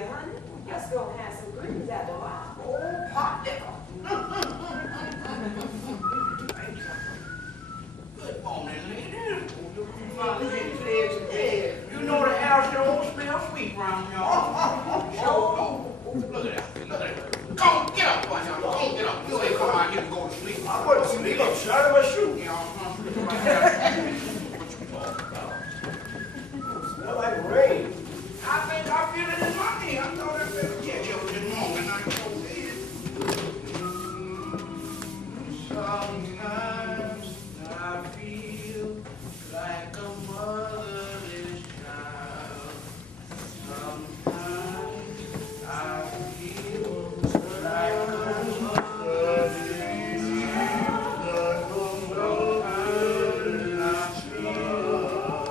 here, honey. We just gonna have some greens at the bar. Oh, pot liquor. Good morning, ladies. You finally getting to the edge of bed. You know the house don't smell sweet round y'all. Look at that. Look at that. Go on, get up, boy. Go on, get up. You ain't come out here to go to sleep. I wasn't sleep. I'm shot of my shoe. Yeah, What you talking about? Smell like rain. I think I feel it in my knee. I thought I felt it. Yeah, was in wrong, and I told it. Sometimes I feel like a motherless child. Sometimes I feel like a motherless child. Sometimes I feel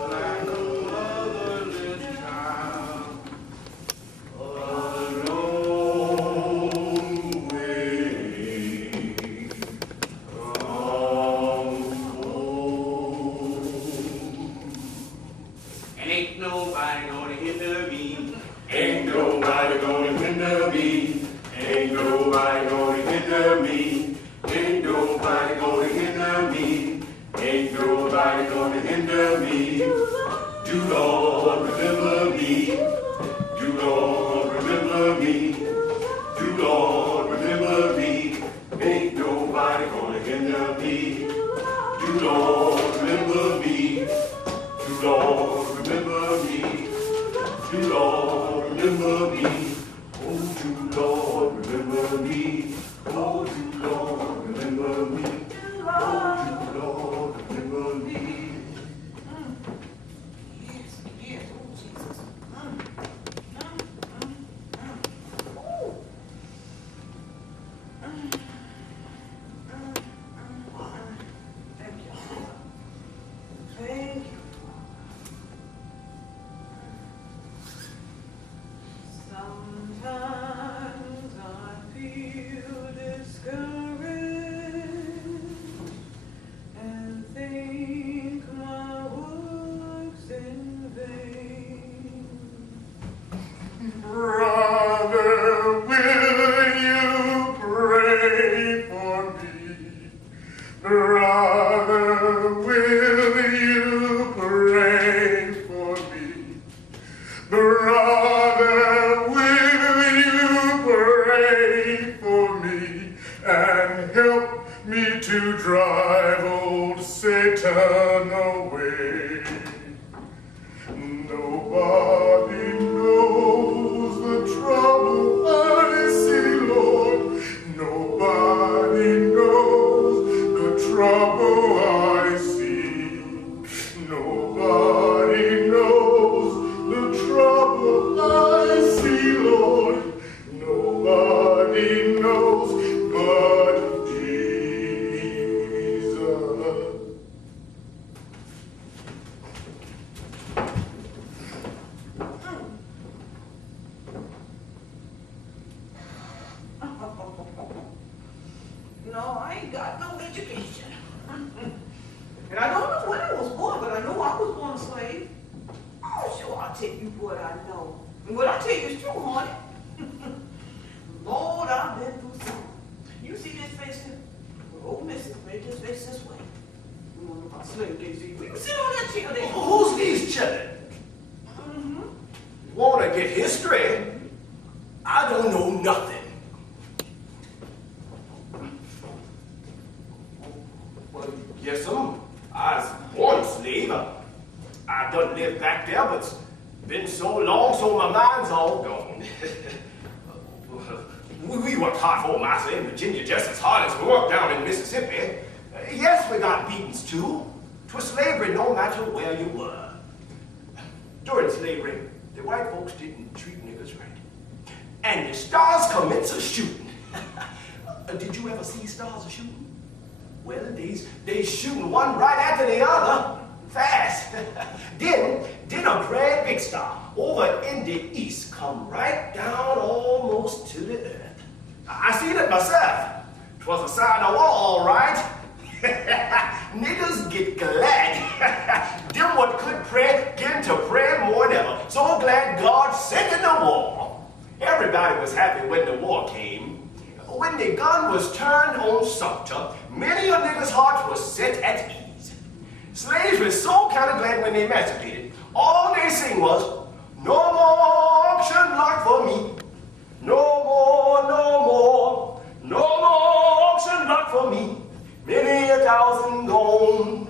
like a motherless child. And ain't nobody gonna hinder me. Ain't nobody gonna hinder me. Ain't nobody gonna hinder me. Ain't nobody gonna hinder me. Ain't nobody gonna hinder me. Do Lord remember me. Do Lord remember me. Do Lord remember me. Ain't nobody gonna hinder me. Do Lord remember me. Do Lord remember me. Do Lord remember me. Oh, do Lord remember me. Oh, do Lord remember me. Oh, do Lord remember me. Yes, yes, oh Jesus. Thank you. Thank you. Sometimes I feel discouraged and think my work's in vain. Brother, will you pray for me? Brother, will you pray for me? Brother, will you pray for me and help me to drive old Satan away? Nobody knows the trouble I see, Lord. Nobody knows the trouble I see. Nobody knows the trouble I see, Lord. Nobody knows but Jesus. No, I ain't got no education. And I don't know when I was born, but I know I was born a slave. Oh, sure, I'll tell you what I know. And what I tell you is true, honey. Lord, I've been through something. You see this face here? Well, old Missy made this face this way. You want to know about slave days? We can sit on that chair there. Who's these children? Want to get history? I don't know nothing. Well, yes, sir. I was born a slave. I done lived back there, but it's been so long, so my mind's all gone. We worked hard for Master in Virginia just as hard as we worked down in Mississippi. Yes, we got beatings too. 'Twas slavery no matter where you were. During slavery, the white folks didn't treat niggas right. And the stars commenced a shooting. Did you ever see stars a shooting? Well, they shooting one right after the other, fast. then a great big star over in the east come right down almost to the earth. I seen it myself. 'Twas a sign of war, all right. Niggas get glad. Them what could pray, get to pray more than ever. So glad God sent in the war. Everybody was happy when the war came. When the gun was turned on Sumter, many a nigger's heart was set at ease. Slaves were so kind of glad when they emancipated. All they sing was, "No more auction block for me. No more, no more. No more auction block for me. Many 1,000 gone.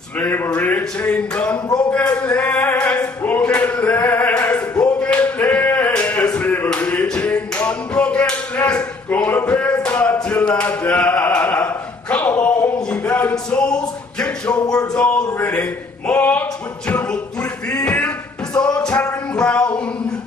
Slavery chain gun broke at last, broke at last, broke at last. Slavery chain gun broke at last. Gonna praise God till I die. Come along, ye valiant souls, get your words all ready. March with General through the field, this all chattering ground.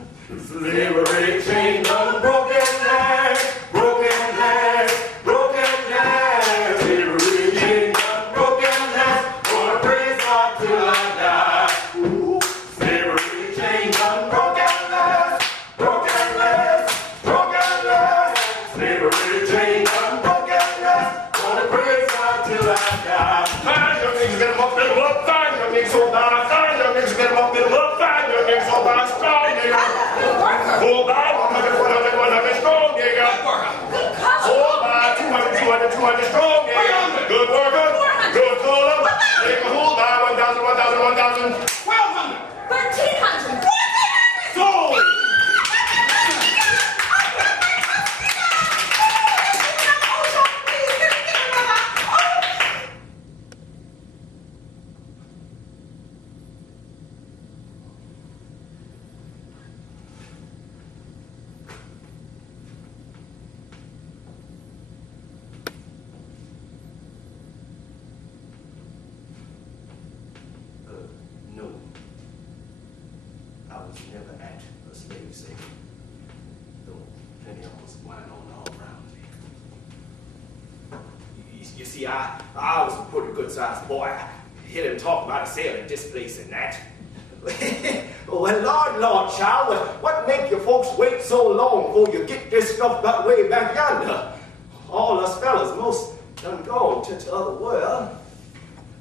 Slavery chain gun broke at last, broke at last, broke at last. Slavery chain gun broke at last. Gonna praise God till I die. Ooh. Slavery chain gun broke at last, broke at last, broke at last. Slavery chain gun broke at last. Gonna praise God till I die. Find your niggas, get 'em up, get 'em up. Find your niggas, so bad. Find your niggas, get 'em up, get 'em up. Find your niggas, so bad. Strong nigga. Hold by 100, strong nigga. Hold by 200, strong nigga. Good worker, good caller. Nigga, hold by 1,000, 1,000, 1,000. 1,300. Sold. No. I was never at a slave sale. Though plenty of us went on all around me. You see, I was a pretty good sized boy. I hear them talk about a sale at this place and that. Well, Lord, child, what make you folks wait so long before you get this stuff that way back yonder? All us fellas most done gone to the other world.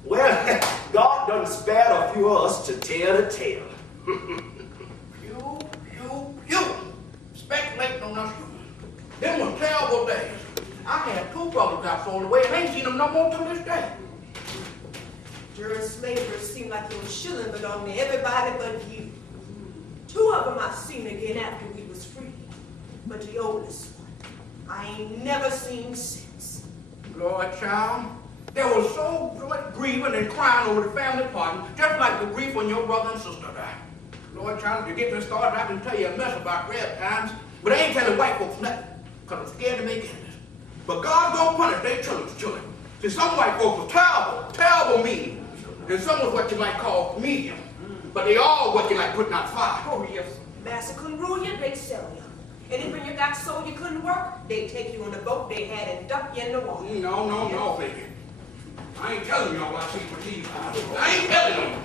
Well, God done spared a few of us to tell the tale. You speculating on us. Them was terrible days. I had 2 brothers got sold away and ain't seen them no more till this day. During slavery, it seemed like your shilling belonged to everybody but you. 2 of them I seen again after we was free. But the oldest one, I ain't never seen since. Lord, child, there was so much grieving and crying over the family party, just like the grief when your brother and sister died. Lord, child, if you get me started, I can tell you a mess about red times, but I ain't telling white folks nothing, because I'm scared to make enemies. But God's gonna punish their children. See, some white folks were terrible, terrible mean, and some was what you might call medium, but they all what you like putting out fire. Oh, yes. Master couldn't rule you, they'd sell you. And if when you got sold you couldn't work, they'd take you on the boat they had and dump you in the water. No, baby. I ain't telling you about sympathy. I ain't telling you.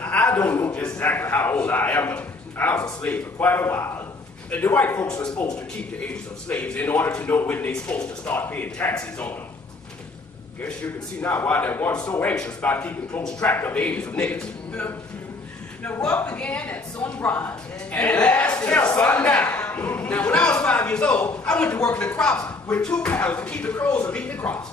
I don't know just exactly how old I am, but I was a slave for quite a while. The white folks were supposed to keep the ages of slaves in order to know when they're supposed to start paying taxes on them. Guess you can see now why they weren't so anxious about keeping close track of the ages of niggas. The war began at sunrise And it lasts till sundown. Now, when I was 5 years old, I went to work in the crops with 2 cows to keep the crows from eating the crops.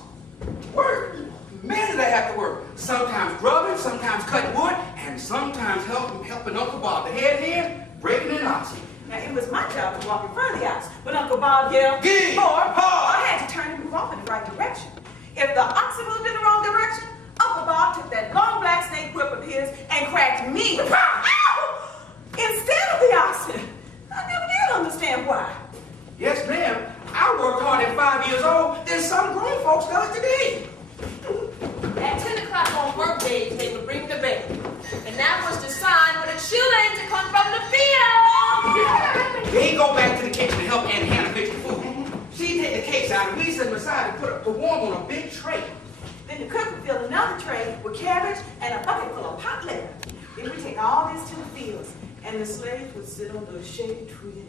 Work. Man, did I have to work. Sometimes grubbing, sometimes cutting wood, and sometimes helping Uncle Bob, the head hand, breaking in ox. Now, it was my job to walk in front of the ox. When Uncle Bob yelled, Gee, "Forward," hard. I had to turn and move off in the right direction. If the oxen moved in the wrong direction, Uncle Bob took that long black snake whip of his and cracked me instead of the oxen. I never did understand why. Yes, ma'am. I worked hard at 5 years old than some grown folks does today. At 10 o'clock on work days, they would bring the bed. And that was the sign for the children to come from the field. They go back to the kitchen to help Aunt Hannah fix the food. She'd take the cakes out and we set them aside and put up to warm on a big tray. Then the cook would fill another tray with cabbage and a bucket full of hot liquor. Then we take all this to the fields, and the slaves would sit on the shady tree.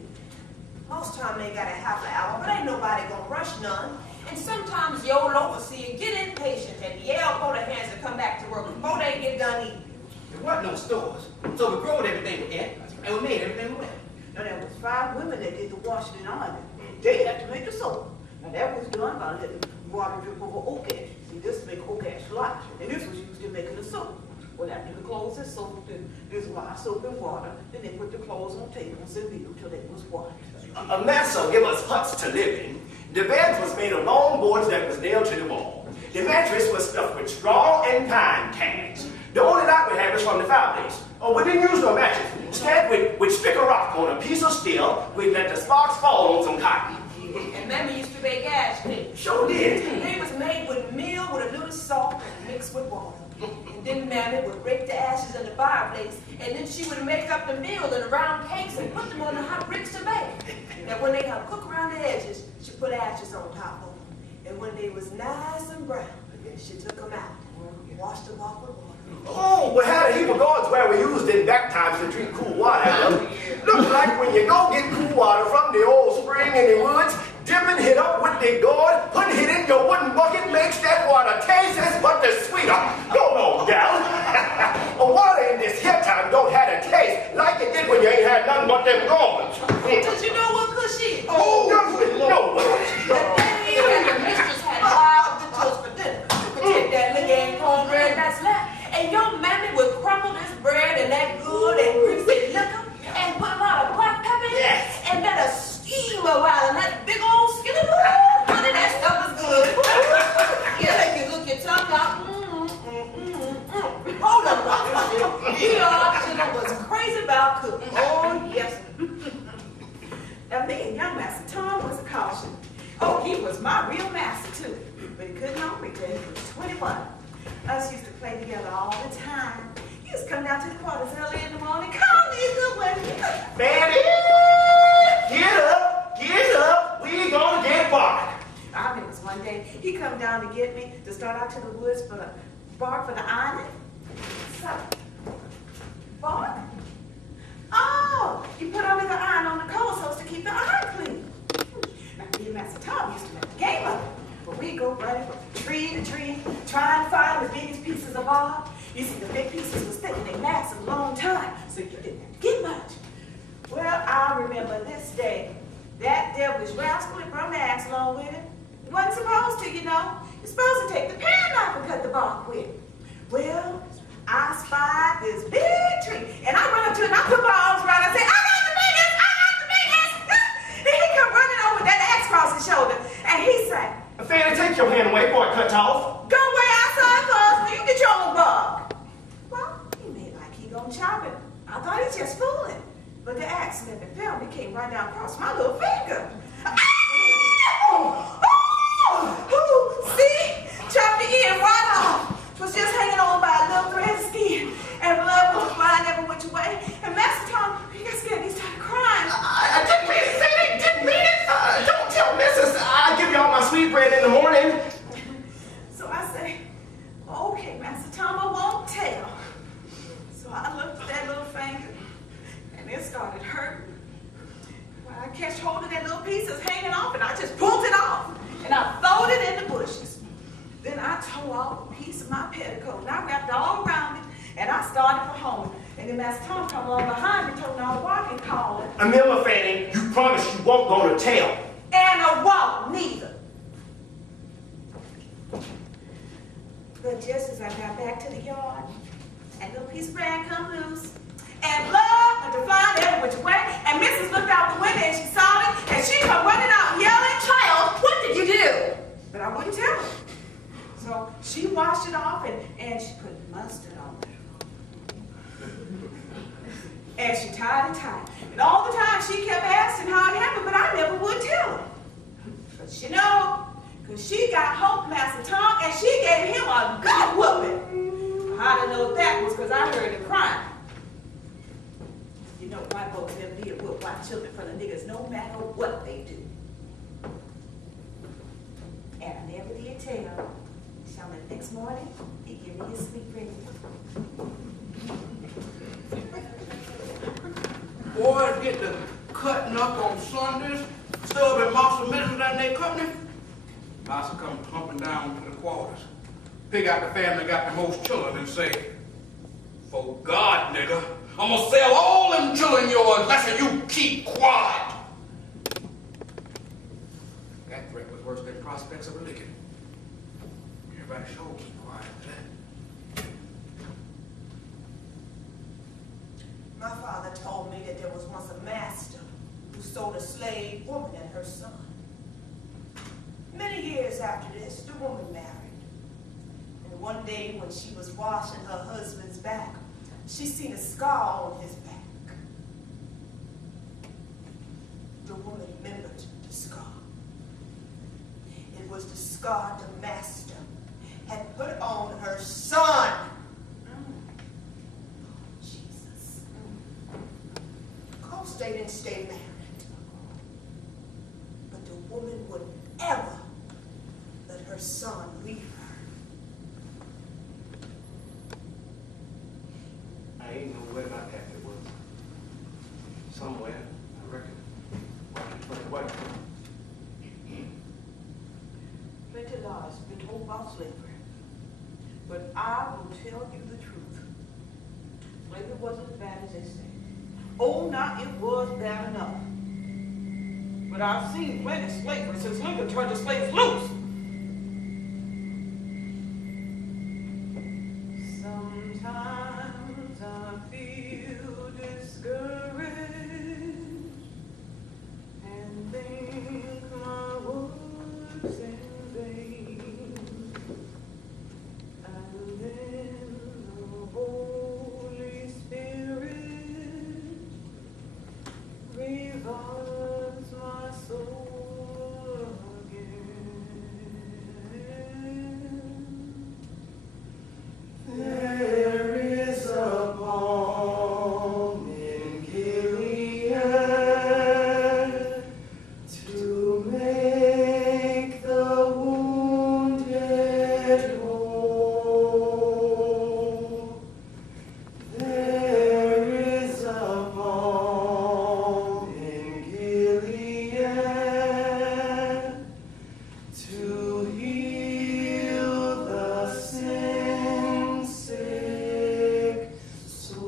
Most time they got a half an hour, but ain't nobody gonna rush none. And sometimes your overseer get impatient and yell for the hands to come back to work before they get done eating. There wasn't no stores, so we growed everything with Aunt And we made everything we went. Now, there was 5 women that did the washing and ironing. They had to make the soap. Now, that was done by letting water drip over oak ash. See, this make oak ash lye, and this was used in making the soap. Well, after the clothes are soaked, then there's lye, soap, and water. Then they put the clothes on tables and beat them till they was washed. A massa gave us huts to live in. The bed was made of long boards that was nailed to the wall. The mattress was stuffed with straw and pine tags. The only light we had was from the fireplace. Oh, we didn't use no matches. Instead, we'd stick a rock on a piece of steel. We'd let the sparks fall on some cotton. And Mammy used to bake ash cakes. Sure did. They was made with meal with a little salt and mixed with water. And then Mammy would rake the ashes in the fireplace, and then she would make up the meal in round cakes and put them on the hot bricks to bake. Now when they had cooked around the edges, she put ashes on top of them. And when they was nice and brown, then she took them out, washed them off with water. Oh, we had a heap of gourds where we used in back times to drink cool water out of. Looks like when you go get cool water from the old spring in the woods, dipping it up with the gourd, putting it in your wooden bucket makes that water taste as much as sweeter. Go on, gal. Water in this here time don't have a taste like it did when you ain't had nothing but them gourds. Does you know what kush is? Oh, no. The day when the mistress had 5 of the toast for dinner. You could take that liquor and cornbread that's left, and your mammy would crumble this bread in that good and greasy liquor and put a lot of black pepper in it and let her steam a while, and that big old skillet, honey, that stuff was good. Yeah, make you look your tongue out. Hold on, Sheila was crazy about cooking. Oh, yes. Now, me and young Master Tom was a caution. Oh, he was my real master, too. But he couldn't know me till he was 21. Us used to play together all the time. He used to come down to the quarters early in the morning. Come, little women. Fanny, get up. We gonna get bark. I remember one day, he come down to get me to start out to the woods for the bark for the ironing. So, bark? Oh, you put under the iron on the coal so to keep the iron clean. Now, me and Master Tom used to make a game of it. But we'd go running from tree to tree, trying to find the biggest pieces of bark. You see, the big pieces was thick and they lasted a long time, so you didn't have to get much. Well, I remember this day, that devilish rascal that brought the axe along with him. He wasn't supposed to, you know. You're supposed to take the penknife and cut the bark with. Well, I spied this big tree, and I run up to it, and I put my arms around it, and I say, I got the biggest! And he come running over with that axe across his shoulder, and he said, Fanny, take your hand away before it cuts off. go way outside first, you get your own bark. Well, he made like he gonna chop it. I thought he was just fooling. But the axe slipped and fell, and it came right down across my little finger. See? Chopped the end right off. Was just hanging on by a little thread of skin, and blood was flying every which way. And Master Tom, he got scared, he started crying. I didn't mean to say that. Didn't mean it. Don't tell Mrs. I'll give y'all my sweet bread in the morning. So I say, okay, Master Tom, I won't tell. So I looked at that little finger, and it started hurting. Well, I catch hold of that little piece that's hanging off, and I just pulled it off, and I throwed it in the bushes. Then I tore off a piece of my petticoat, and I wrapped it all around it, and I started for home. And then Master Tom come along behind me, told me I was walking, calling. Remember, Fanny, you promised you won't go to tell. And I won't neither. But just as I got back to the yard, that little piece of bread come loose, and blood went to flying every which way, and Mrs. looked out the window and she saw it, and she come running out yelling, "Child, what did you do?" But I wouldn't tell her. So she washed it off and she put mustard on it. And she tied it tight. And all the time she kept asking how it happened, but I never would tell her. But you know, because she got Hope Master Tom and she gave him a good whooping. I didn't know that was because I heard him crying. You know, white folks never did whoop white children for the niggas no matter what they do. And I never did tell. So the next morning, he gave me his sweet bread. Boys get to cutting up on Sundays, stubbing Master Mitchell and their company. Master come pumping down to the quarters. Pick out the family got the most children and say, "For God, nigga, I'm gonna sell all them children of yours unless you keep quiet. That threat was worse than prospects of a licking. Everybody sure keep quiet. My father told me that there was once a master who sold a slave woman and her son. Many years after this, the woman married. And one day when she was washing her husband's back, she seen a scar on his back. The woman remembered the scar. It was the scar the master had put on her son. Jesus. Of course they didn't stay married. But the woman would ever let her son leave her. I ain't know where my packet was. Somewhere, I reckon. What? Plenty lies been told about slavery. But I will tell you the truth. Slavery wasn't as bad as they say. Oh, now it was bad enough. But I've seen plenty of slavery since Lincoln turned the slaves loose. Sometimes I feel discouraged and think my work's in vain. And then the Holy Spirit revives my soul again. There is a balm in Gilead to make the wounded whole. There is a balm in Gilead to heal the sin-sick soul.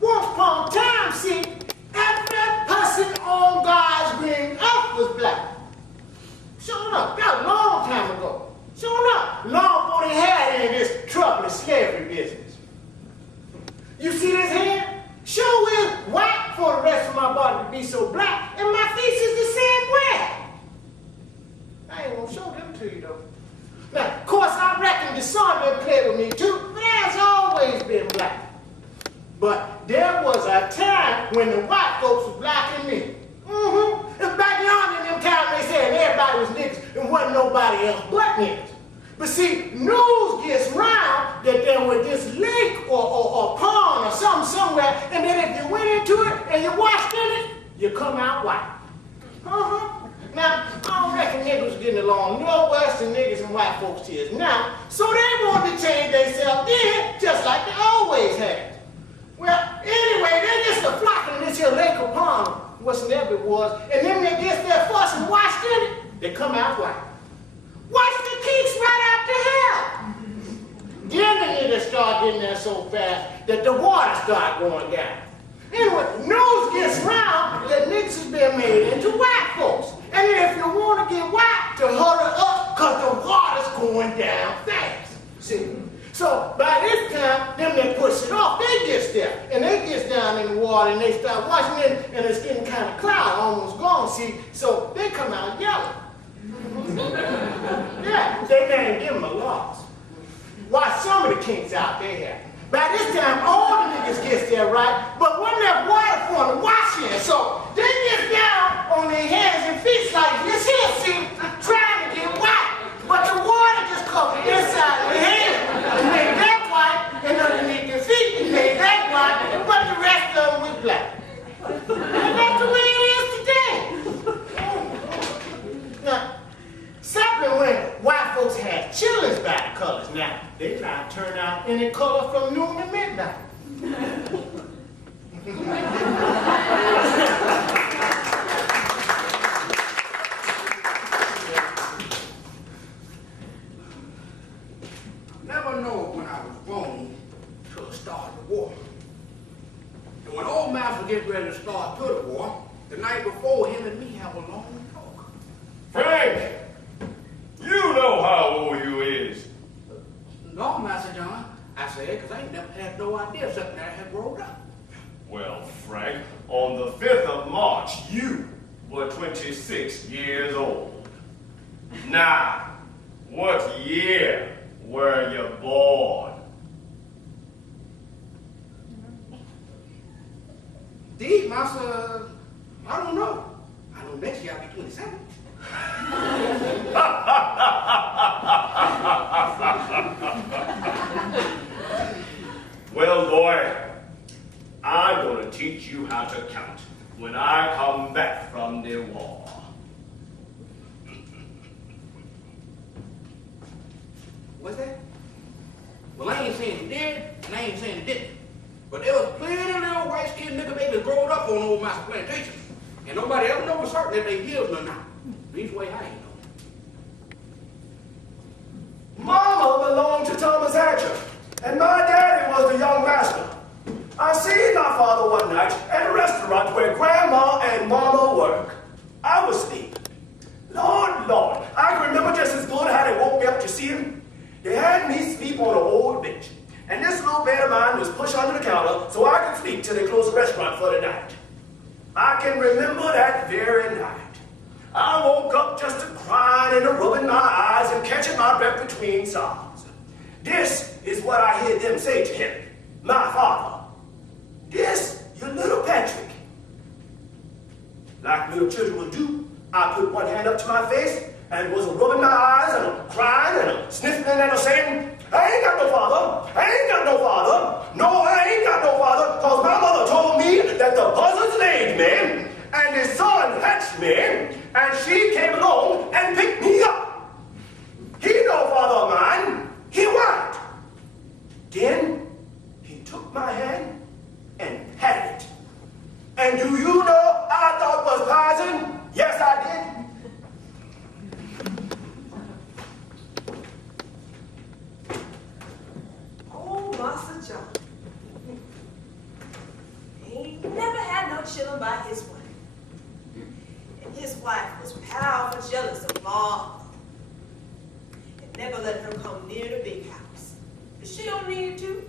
Once upon a time, see, every person on God's green earth was black. Sure enough, that was a long time ago. Sure enough, long before they had any of this trouble and slavery business. You see this hand? Sure is white for the rest of my body to be so black, and my face is the same way. I ain't gonna show them to you though. Now, of course, I reckon the sun will play with me too, but it has always been black. But there was a time when the white folks was blacker than me. And back yonder in them times they said everybody was niggas and wasn't nobody else but niggas. But see, news gets round that there was this lake or pond or something somewhere, and then if you went into it and you washed in it, you come out white. Now, I don't reckon niggas was getting along no worse than niggas and white folks is now, so they wanted to change themselves then, just like they always had. Well, anyway, they just a flocking in this here lake or pond, whatsoever it was, and then they get their fuss and washed in it, they come out white. Wash the keeks right out to hell. Then the niggas start getting there so fast that the water start going down. Anyway, news gets round that niggas has been made into white folks. And then if you want to get white, to hurry up, because the water's going down fast. See? So by this time, them that push it off, they gets there. And they gets down in the water and they start washing it, and it's getting kind of cloudy, almost gone, see? So they come out yellow. Yeah, they didn't give them a loss. Why some of the kinks out they have. By this time, all the niggas gets there, right? But when that water for them to wash in, so they get down on their hands and feet like this here, see, trying to get white. But the water just colors. Now, they try to turn out any color from noon to midnight. Never know when I was born till the start of the war. And when old Master was getting ready to start to the war, the night before, him and me have a long talk. Frank, you know how old you is. No, Master John, I said, because I ain't never had no idea something that I had grown up. Well, Frank, on the 5th of March, you were 26 years old. Now, what year were you born? Indeed, Master, I don't know. I know next year I'll be 27. Well, boy, I'm going to teach you how to count when I come back from the war. What's that? Well, I ain't saying he did, and I ain't saying he didn't. But there was plenty of little white-skinned nigger babies growing up on old Master plantation. And nobody ever knows for certain if they healed or not. These way I ain't know. Mama belonged to Thomas Hatcher, and my daddy was the young master. I seen my father one night at a restaurant where Grandma and Mama work. I was asleep. Lord, Lord, I can remember just as good how they woke me up to see him. They had me sleep on an old bench, and this little bed of mine was pushed under the counter so I could sleep till they closed the restaurant for the night. I can remember that very night. I woke up just a crying and a rubbing my eyes and catching my breath between sobs. This is what I hear them say to him, my father. This, your little Patrick. Like little children will do, I put one hand up to my face and was rubbing my eyes and a crying and a sniffling and a saying, I ain't got no father. I ain't got no father. No, I ain't got no father, because my mother told me that the buzzards laid me and his son hatched me, and she came along and picked me up. He no father of mine. He white. Then he took my hand and had it. And do you know I thought was poison? Yes, I did. Oh, Master John. He never had no children by his wife. And his wife was powerful jealous of Ma. And never let her come near the big house. But she don't need to.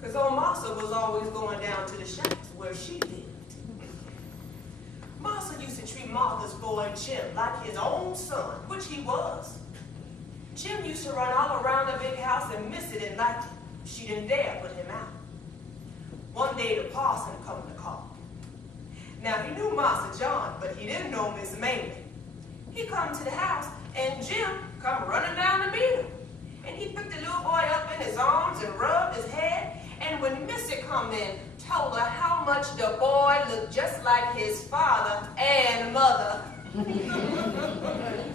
Because old Master was always going down to the shacks where she lived. Master used to treat Martha's boy Jim like his own son, which he was. Jim used to run all around the big house and miss it and like it. She didn't dare put him out. One day the parson come to call. Now he knew Master John, but he didn't know Miss Mamie. He come to the house and Jim come running down to meet him. And he picked the little boy up in his arms and rubbed his head. And when Missy come in, told her how much the boy looked just like his father and mother.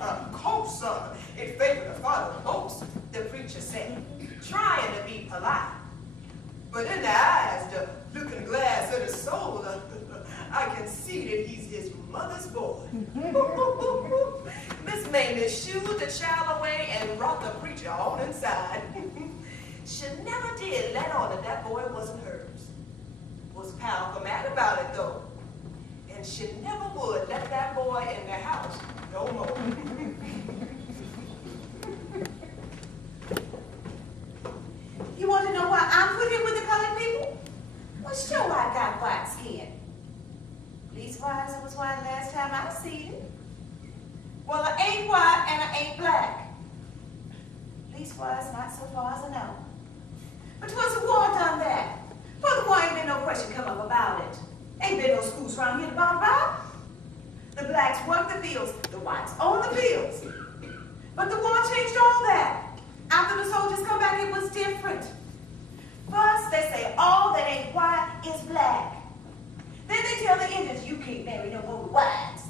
Of course, son, in favor of the father most, the preacher said, trying to be polite. But in the eyes, the looking glass of the soul, I can see that he's his mother's boy. Miss Mamie shooed the child away and brought the preacher on inside. She never did let on that that boy wasn't hers. Was powerful mad about it though. And she never would let that boy in the house no more. You want to know why I'm put here with the colored people? Well, sure I got white skin. Leastwise, it was white last time I seen it. Well, I ain't white and I ain't black. Leastwise, not so far as I know. But 'twas the war done that. For the war ain't been no question come up about it. Ain't been no schools around here to talk about. The blacks work the fields, the whites own the fields. But the war changed all that. After the soldiers come back, it was different. First, they say all that ain't white is black. Then they tell the Indians, you can't marry no more whites.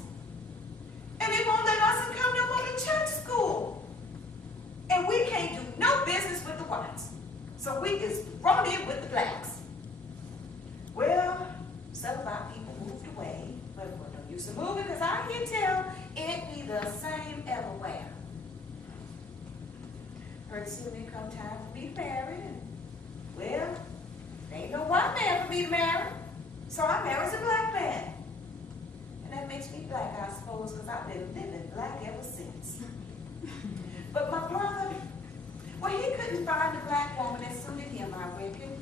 And they won't let us come no more to church school. And we can't do no so we is thrown in with the blacks. Well, some of our people moved away, but it wasn't no use of moving, because I can tell it be the same everywhere. Pretty soon it come time for me to marry, and well, there ain't no white man for me to marry, so I marries a black man. And that makes me black, I suppose, because I've been living black ever since. But my brother, well, he couldn't find a black woman that suited him, I reckon,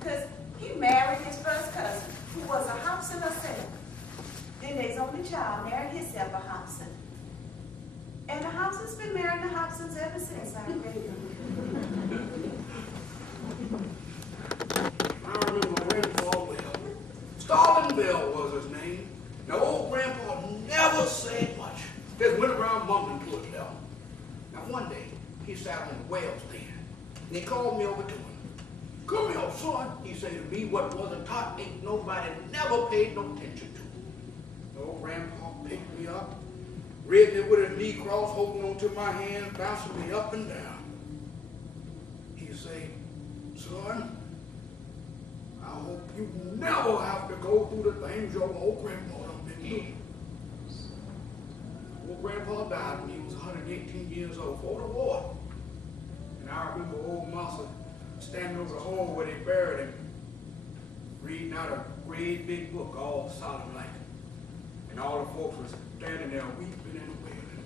because he married his first cousin, who was a Hobson herself. Then his only child married himself a Hobson. And the Hobson's been marrying the Hobsons ever since, I reckon. I remember Grandpa well. Starlinville was his name. Now, old Grandpa never said much. Just went around mumbling to himself. Now, one day, he sat on the whale's pen, and he called me over to him. "Come here, son," he said to me, "what wasn't taught ain't nobody never paid no attention to." Old Grandpa picked me up, raised me with his knee crossed, holding on to my hands, bouncing me up and down. He said, "Son, I hope you never have to go through the things your old grandpa done been through." Old Grandpa died when he was 118 years old before the war. And I remember old Massa standing over the hole where they buried him, reading out a great big book, all solemn like. And all the folks was standing there weeping and wailing.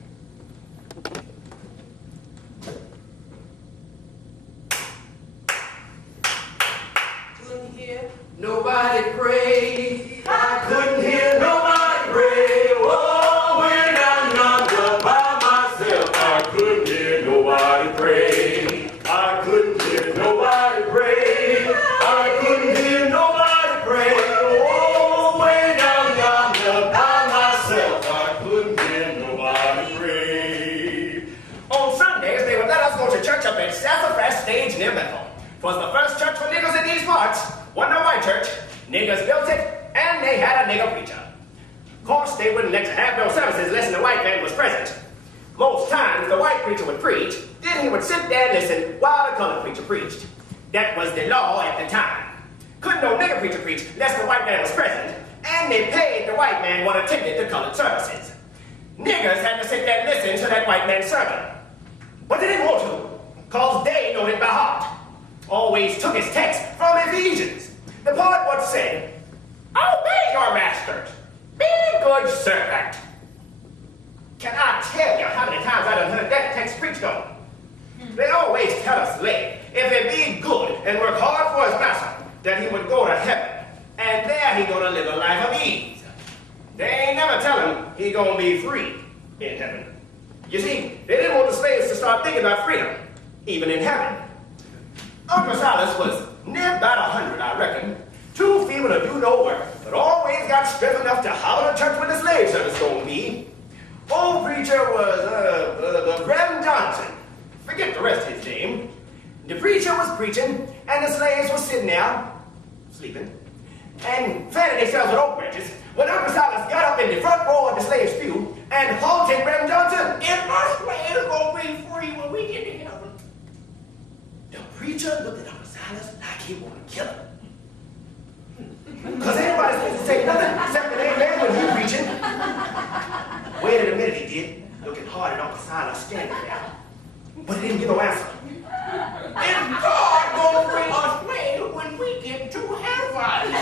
Couldn't hear. Nobody prayed. I couldn't hear nobody pray. Oh, when I'm yonder by myself, I couldn't hear nobody pray. I couldn't hear nobody pray. I couldn't hear nobody pray. Oh, when I'm yonder by myself, I couldn't hear nobody pray. On Sundays, they would let us go to church up at Sassafras Stage near Bethel. It was the first church for niggers in these parts. Wasn't a white church. Niggers built it, and they had a nigger preacher. Of course, they wouldn't let you have no services unless the white man was present. Most times, the white preacher would preach, then he would sit there and listen while the colored preacher preached. That was the law at the time. Couldn't no nigger preacher preach unless the white man was present, and they paid the white man what attended the colored services. Niggers had to sit there and listen to that white man's sermon. But they didn't want to, cause they know it by heart. Always took his text from Ephesians. The part what said, "Obey your masters, be a good servant." Can I tell you how many times I done heard that text preached on? They always tell us late, if he be good and work hard for his master, that he would go to heaven, and there he gonna live a life of ease. They ain't never tell him he gonna be free in heaven. You see, they didn't want the slaves to start thinking about freedom, even in heaven. Uncle Silas was near about 100, I reckon. Too feeble to do no work, but always got strength enough to holler to church when the slave service gonna be. Old preacher was, Reverend Johnson. Forget the rest of his name. The preacher was preaching, and the slaves were sitting there, sleeping, and fanning themselves with oak branches, when Uncle Silas got up in the front row of the slave's pew and halted Reverend Johnson. If my slaves gonna be free when we get to heaven. The preacher looked at Uncle Silas like he wanted to kill him. Because everybody's supposed to say nothing except an amen when he's preaching. Waited a minute he did, looking hard at Uncle Silas standing there. But he didn't give no answer. If God gonna bring us slaves when we get to heaven.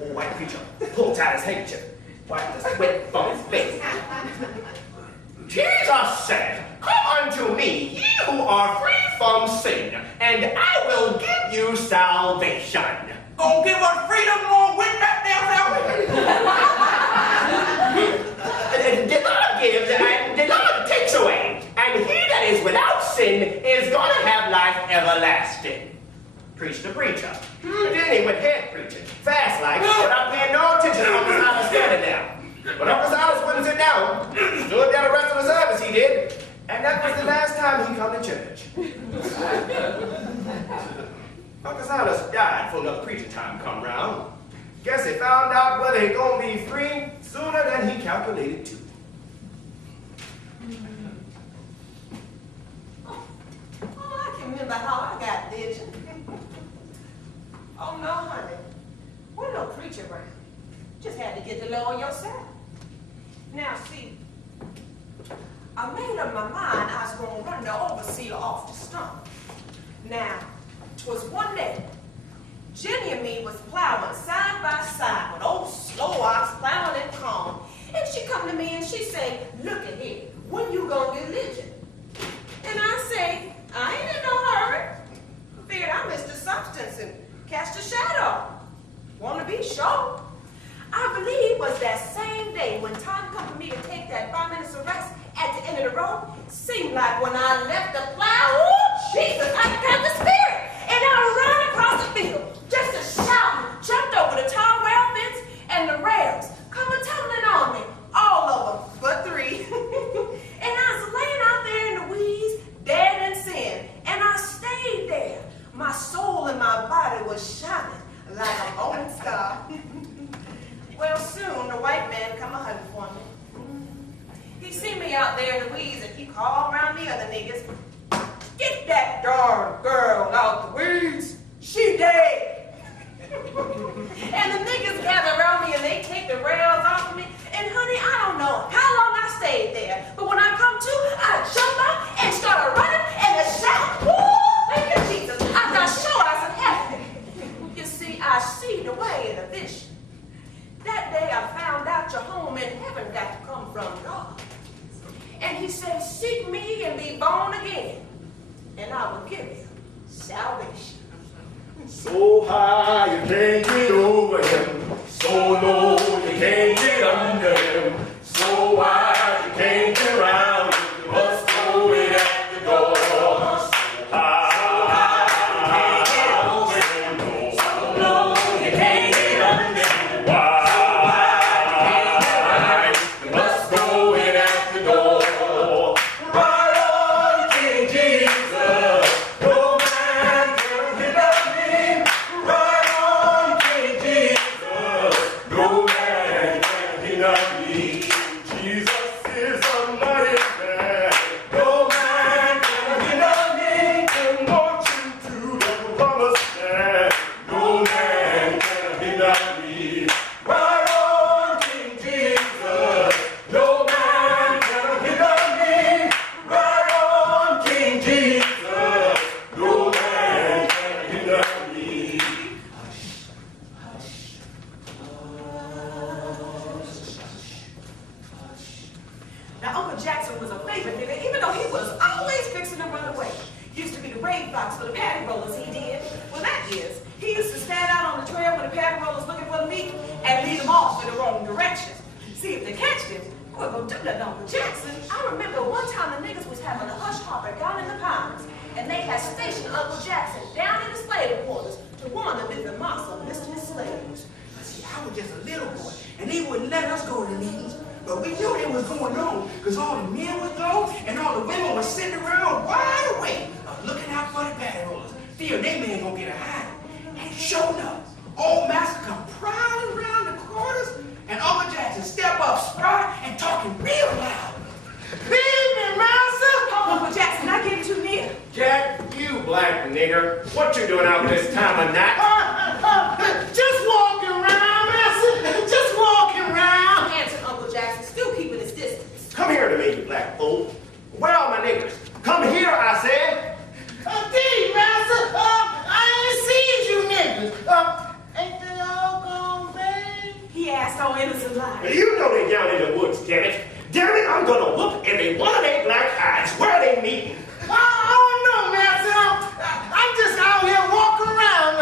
Old white preacher pulled out his handkerchief, wiped the sweat from his face. Jesus said, "Come unto me, ye who are free from sin, and I will give you salvation." Gonna give us freedom along with that damn salvation. The Lord gives and the Lord takes away, and he that is without sin is going to have life everlasting. Preached the preacher. And then he went head preaching, fast like, without paying no attention to Uncle Silas standing there. But Uncle Silas wouldn't sit down. Stood there the rest of the service he did. And that was the last time he come to church. Uncle Silas died before another preaching time come round. Guess he found out whether he gonna be free sooner than he calculated to. Oh, I did you? Oh, no, honey. We're no preacher around. Just had to get the law yourself. Now, see, I made up my mind I was going to run the overseer off the stump. Now, 'twas one day, Jenny and me was plowing side by side with old slow ox plowing and calm. And she come to me and she say, look at here, when you gonna get religion? And I say, I ain't in no hurry. Figured I missed the substance and cast a shadow. Wanna be sure? I believe was that same day when time come for me to take that 5 minutes of rest at the end of the road. Seemed like when I left the plow, oh, Jesus, I got the spirit. And I ran across the field, just a shouting, jumped over the tall rail fence and the rails, coming tumbling on me, all of them, but 3. And I was laying out there in the weeds, dead in sin, and I stayed there. My soul and my body was shining like a morning star. Well, soon the white man come a-hunting for me. He see me out there in the weeds and he called around the other niggas. Get that darn girl out the weeds. She dead. And the niggas gather around me and they take the rails off of me. And honey, I don't know how long I stayed there. But when I come to, I jump out and start running and a shout. Woo! Thank you, Jesus. I got sure I was in heaven. You see, I see the way in the vision. That day I found out your home in heaven got to come from God. And he said, seek me and be born again, and I will give you salvation. So high you can't get over him, so low you can't get under him, so wide you can't get around him, you must throw it at the door. So high you can't get over him, so low you can't get under him, wide you must throw it at the door. Right on, King Jesus, no man can hinder me. Right on, King Jesus, no man can hinder me. Jesus is a mighty man, no man can hinder me. And marching to the promised land, no man can hinder me. Right on, King Jesus, no man can hinder me. Right on, King Jesus, no man can hinder me. Now, Uncle Jackson was a favorite nigga, even though he was always fixing to run away. Used to be the raid box for the paddy rollers, he did. Well, that is, he used to stand out on the trail when the paddy rollers looking for the meat and lead them off in the wrong direction. See if they catch them. We're gonna do that, Uncle Jackson. I remember one time the niggas was having a hush hopper down in the pines, and they had stationed Uncle Jackson down in the slave quarters to warn them if the mouse of listening slaves. See, I was just a little boy, and they wouldn't let us go to the meetings. But we knew what was going on, because all the men would go, and all the women were sitting around wide awake, looking out for the paddy rollers. Fear they man gonna get a hiding. And sure enough, old master come prowling around the corners, and Uncle Jackson step up, spry, and talking real loud. Leave me, master! Oh, Uncle Jackson, not getting too near. Jack, you black nigger, what you doing out this time of night? Just walking around, master. Just walking around. Answered Uncle Jackson, still keeping his distance. Come here to me, you black fool. Where are my niggas? Come here, I said. Indeed, master. I ain't seen you niggas. Ain't they all gone, babe? He asked all innocent lies. You know they down in the woods, damn it. Damn it, I'm gonna whoop every one of they black eyes. Where are they meeting? I don't know, master. I'm just out here walking around,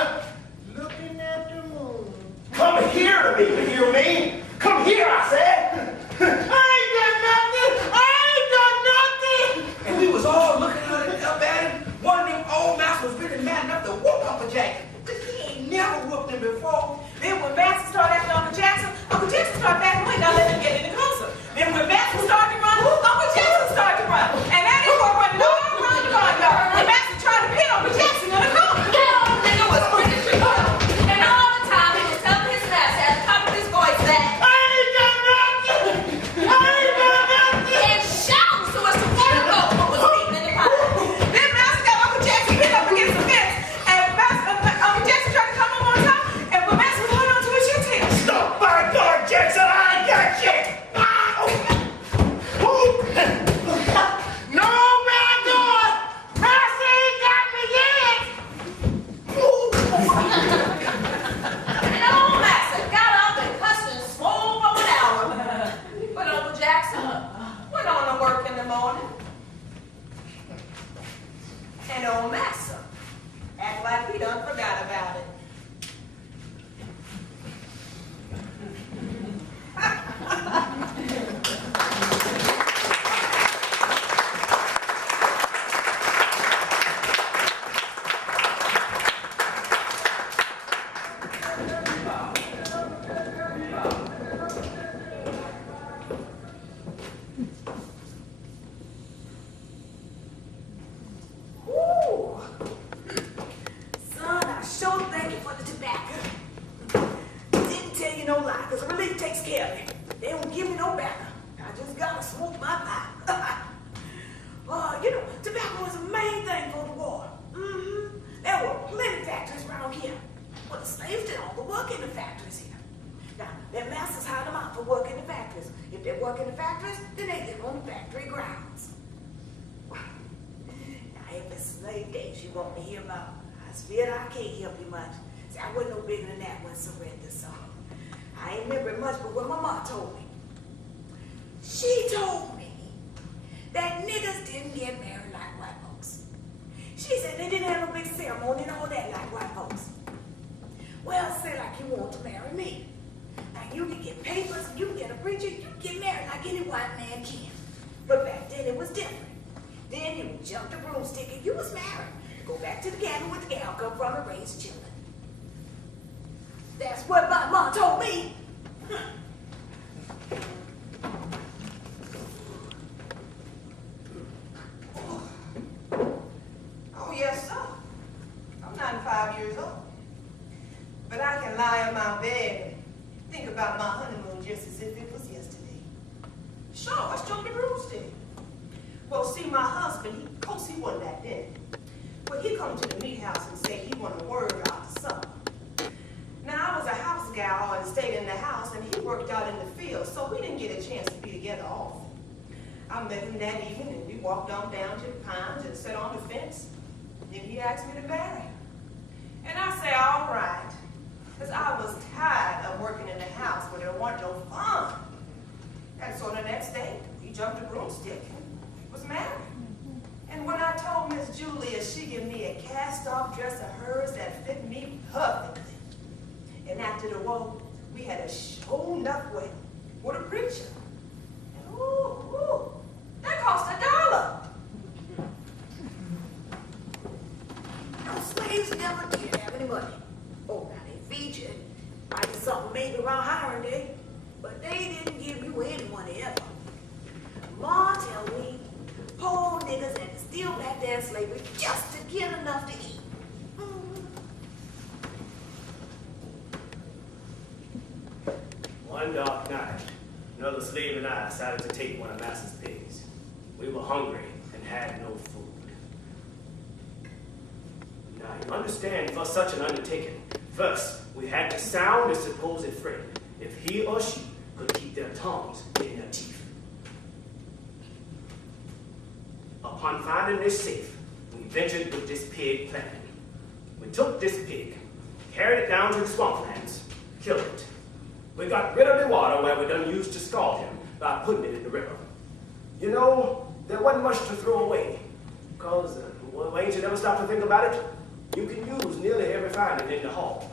looking at the moon. Come here to me, you hear me? Come here, I said. I ain't got nothing. I ain't got nothing. And we was all looking up at him. One of them old masters was really mad enough to whoop Uncle Jackson, because he ain't never whooped him before. Then when Master started after Uncle Jackson started backing away, not letting him get any closer. Then when Master started to run, Uncle on massa. Act like he done forgot about it. One dark night, another slave and I decided to take one of Master's pigs. We were hungry and had no food. Now, you understand, for such an undertaking, first, we had to sound a supposed friend, if he or she could keep their tongues in their teeth. Upon finding this safe, we ventured with this pig plan. We took this pig, carried it down to the swamplands, killed it. We got rid of the water where we done used to scald him by putting it in the river. You know, there wasn't much to throw away, because, well, ain't you never stopped to think about it? You can use nearly every finding in the hall.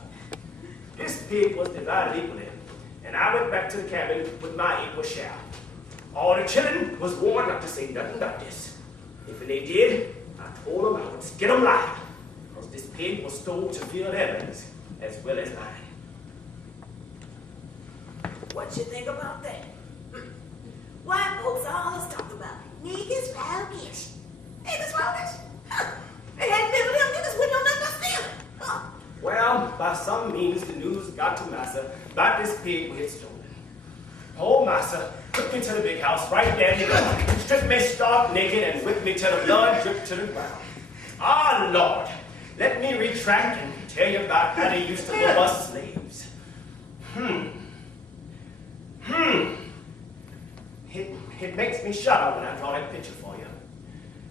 This pig was divided equally, and I went back to the cabin with my equal share. All the children was warned not to say nothing about this. If they did, I told them I would skin them alive, because this pig was stole to field evidence as well as mine. What you think about that? White folks always talk about niggas foul kids. Niggas foul kids? They hadn't been with them niggas wouldn't know nothing but stealing. Huh? Well, by some means, the news got to Massa about this pig we had stolen. Old Massa took me to the big house right there in the yard, stripped me stark naked, and whipped me till the blood dripped to the ground. Ah, Lord, let me retract and tell you about how they used to love us slaves. It makes me shudder when I draw that picture for you.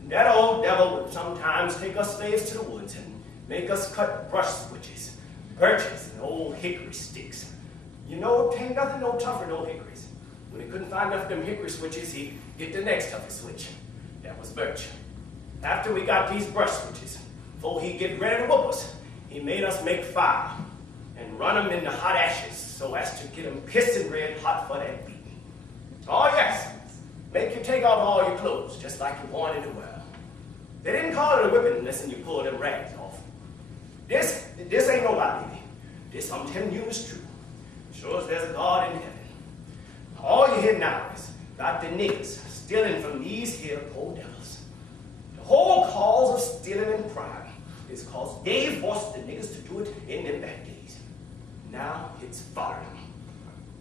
That old devil would sometimes take us slaves to the woods and make us cut brush switches, birches, and old hickory sticks. You know, it ain't nothing no tougher than old hickories. When he couldn't find enough of them hickory switches, he'd get the next toughest switch. That was birch. After we got these brush switches, before he get ready to whoop us, he made us make fire and run them in the hot ashes so as to get them pissing red hot for that beating. Oh yes, make you take off all your clothes just like you wanted to wear. They didn't call it a whipping unless you pull them rags off. This ain't no lie, baby. This I'm telling you is true. Sure as there's a God in heaven. All you hear now is about the niggas stealing from these here poor devils. The whole cause of stealing and crime is cause they forced the niggas to do it in them bad days. Now it's foreign.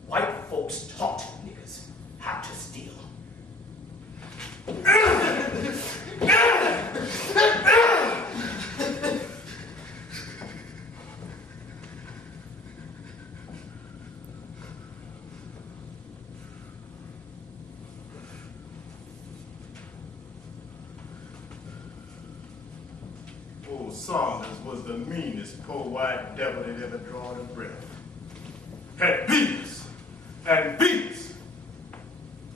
White folks taught niggas how to steal. Old Saunders was the meanest poor white devil that ever drawn a breath. Had beat us and beat us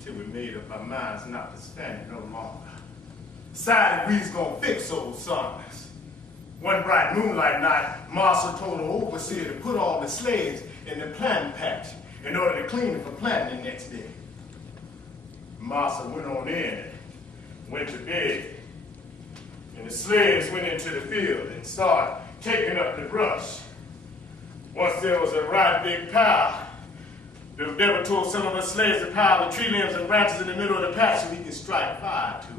till we made up our minds not to stand it no longer. Decided we was gonna fix old Saunders. One bright moonlight night, Marshall told the overseer to put all the slaves in the planting patch in order to clean it for planting the next day. Marshall went on in, went to bed, and the slaves went into the field and started taking up the brush. Once there was a right big pile, the devil told some of us slaves to pile the tree limbs and branches in the middle of the patch so he could strike fire to it.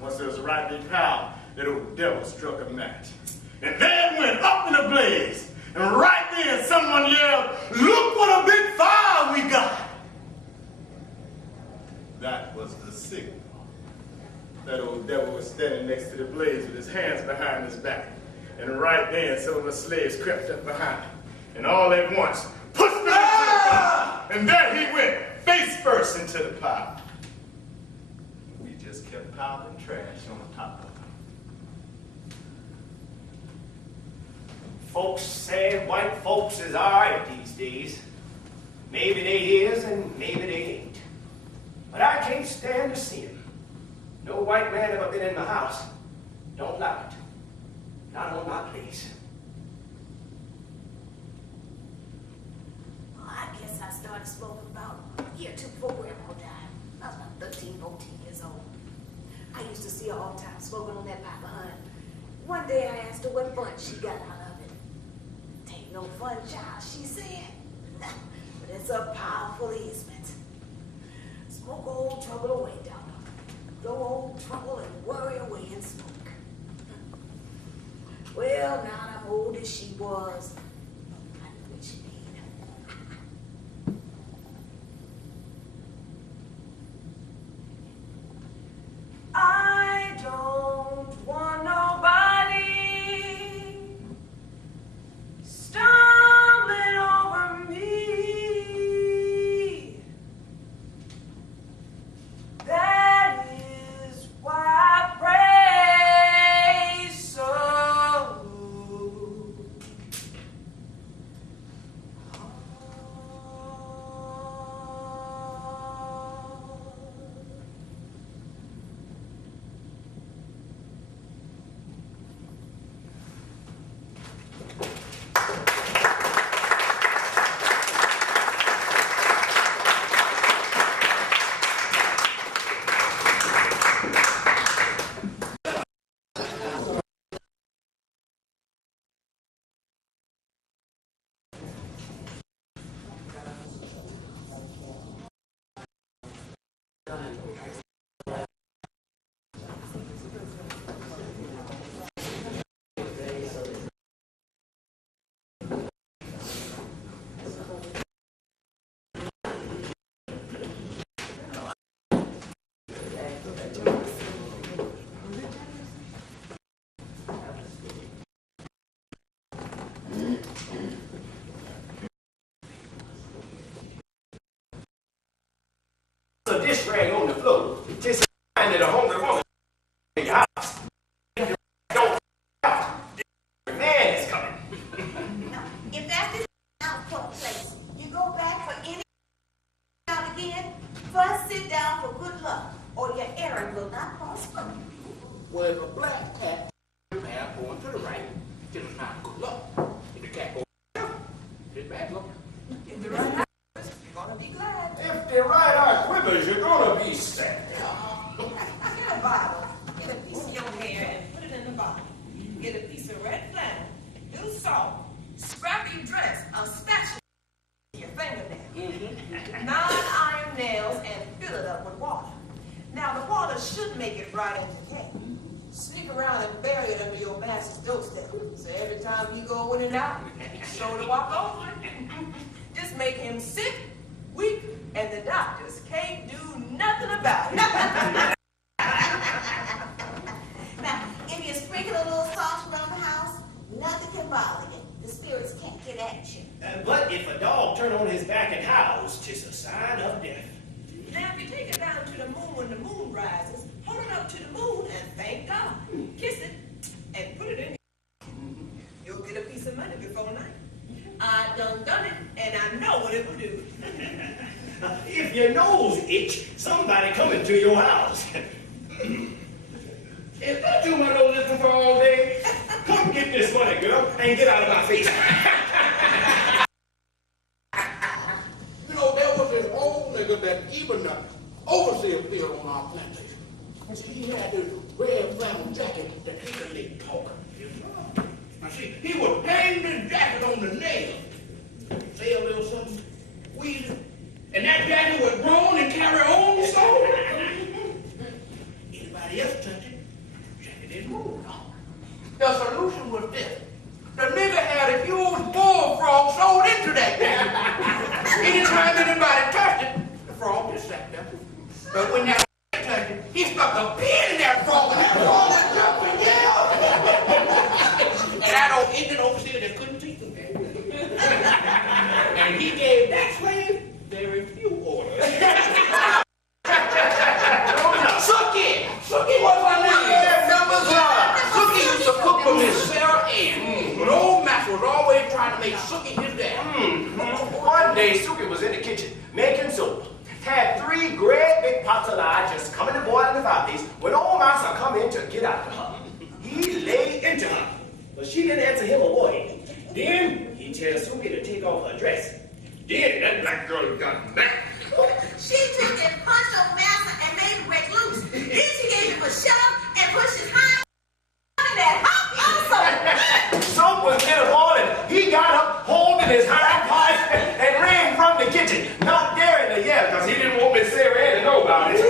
Once there was a right big pile, that old devil struck a match. And there it went up in a blaze. And right then someone yelled, "Look what a big fire we got!" That was the signal. That old devil was standing next to the blaze with his hands behind his back. And right then, some of the slaves crept up behind him. And all at once, pushed him into the fire. And there he went, face first into the pile. We just kept piling trash on top of him. Folks say white folks is all right these days. Maybe they is and maybe they ain't. But I can't stand to see 'em. No white man ever been in my house. Don't like it. Not on my place. Well, I guess I started smoking about a year or two before Grandma died. I was about 13, 14 years old. I used to see her all the time smoking on that pipe behind. One day I asked her what fun she got out of it. "Tain't no fun, child," she said. "But it's a powerful easement. Smoke old trouble away, daughter. Throw old trouble and worry away in smoke." Well, now I'm old as she was. I knew what she needed. I don't want nobody stumbling over me. That is why I pray so. A dish rag on the floor, just that a hungry woman in your house. Don't out. The man is coming. Now, if that is out of place, you go back for any out again. First, sit down for good luck, or your errand will not prosper. Well, if a black cat path going to the right, then it's not good luck. If the cat goes to the left, it's bad luck. If the right hours, you're gonna be glad. If the right eye quivers, you're gonna be sad. Get a bottle, get a piece of your hair and put it in the bottle. Get a piece of red flannel, little salt, scrappy dress, a spatula, your fingernail, 9 iron nails, and fill it up with water. Now the water should make it right into the cake. Sneak around and bury it under your master's doorstep. So every time you go in and out, he's sure to walk over it. Just make him sick, weak, and the doctors can't do nothing about it. Now, if you sprinkle a little salt around the house, nothing can bother you. The spirits can't get at you. But if a dog turn on his back and howls, 'tis a sign of death. Now, if you take it down to the moon when the moon rises, hold it up to the moon and thank God. Kiss it and put it in your You'll get a piece of money before night. I done it, and I know what it will do. If your nose itch, somebody coming to your house. Is that you my nose itching for all day? Come get this money, girl, and get out of my face. You know, there was this old nigga that even the overseer filled on our plantation. And see, he had this red flannel jacket that he could lick talk. Now see, he would hang this jacket on the nail, say a little something, wheeze it, and that jacket would groan and carry on so. Anybody else touch it, jacket didn't move. The solution was this. The nigga had a huge bullfrog sewed into that jacket. Anytime anybody touched it, the frog just sat there. But when that touched it, he stuck a pin in that frog, and that frog would jump and yell. And that old Indian overseer just couldn't teach him. And he gave that slave very few orders. Sookie was my name. Sookie used to cook for Miss Sarah Ann. But old Master was always trying to make Sookie his dad. One day, Suki was in the kitchen making soup. Had 3 great big pots of lye just coming to boil in the fireplace when old master come in to get after her. He lay into her, but she didn't answer him a word. Then he tells Suki to take off her dress. Then that black girl got mad. She took and punched old master and made him break loose. Then she gave him a shove and pushed his hind in that hot also. Soap was in a boiling. He got up, holding his hind part, and ran from the kitchen, not daring to yell because he didn't want Miss Sarah Ann to know about it. A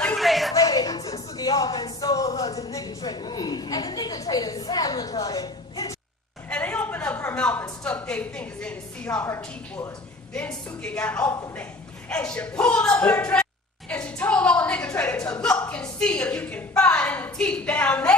few days later, he took Suki off and sold her to the nigger trader. And the nigger trader examined her and pinched her. And they opened up her mouth and stuck their fingers in to see how her teeth was. Then Suki got off the mat. And she pulled up her dress and she told old nigger trader to look and see if you can find any teeth down there.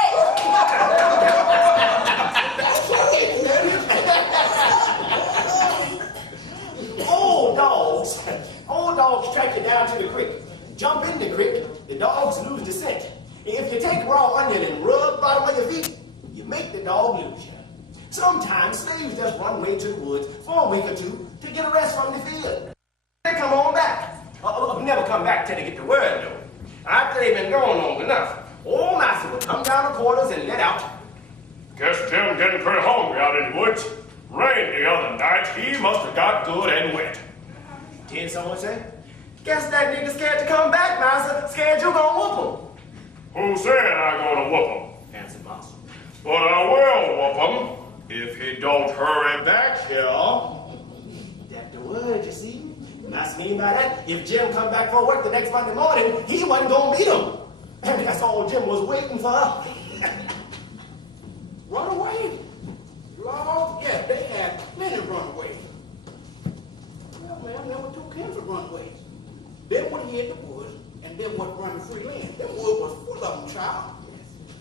Old dogs track you down to the creek. Jump in the creek, the dogs lose the scent. If you take raw onion and rub bottom of your feet, you make the dog lose you. Sometimes slaves just run away to the woods for a week or two to get a rest from the field. They come on back. Never come back till they get the word though. After they've been gone long enough, old master will come down the quarters and let out. Guess Jim getting pretty hungry out in the woods. Rained the other night. He must have got good and wet. Then someone say, guess that nigga scared to come back, master. Scared you gonna whoop him. Who said I gonna whoop him? Answered master. But I will whoop him if he don't hurry back here. That's the word, you see. Master mean by that, if Jim come back for work the next Monday morning, he wasn't gonna beat him. And that's all Jim was waiting for. Run away? Lord, yes, they had many runaways. Well, man, never took him to runaways. Then when he hit the woods, and then went running free land. Them woods was full of them, child.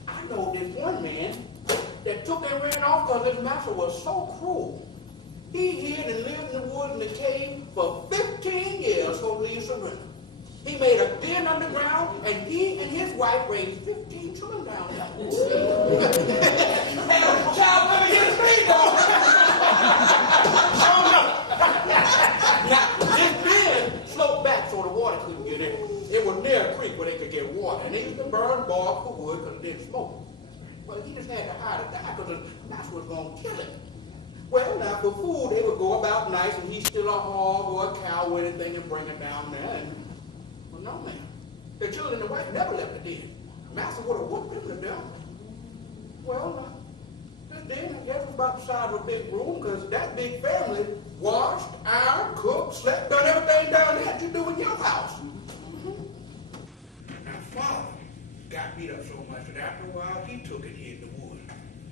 I know this one man that took and ran off because his master was so cruel. He hid and lived in the woods in the cave for 15 years for leave surrender. He made a den underground, and he and his wife raised 15 children down there. Child, let me get his feet on. Now, this den sloped back so the water couldn't get in. It was near a creek. where they could get water. And they used to burn bark for wood because it didn't smoke. Well, he just had to hide it down because the mouse was going to kill him. Well, now for food, they would go about nice and he'd steal a hog or a cow or anything and bring it down there. And, well, no, man. The children and the wife never left the den. Master would have whooped them to death. Well, this den, I guess, was about the size of a big room because that big family washed, ironed, cooked, slept, done everything down there that you do in your house. Now, Father got beat up so much that after a while, he took it here in the woods.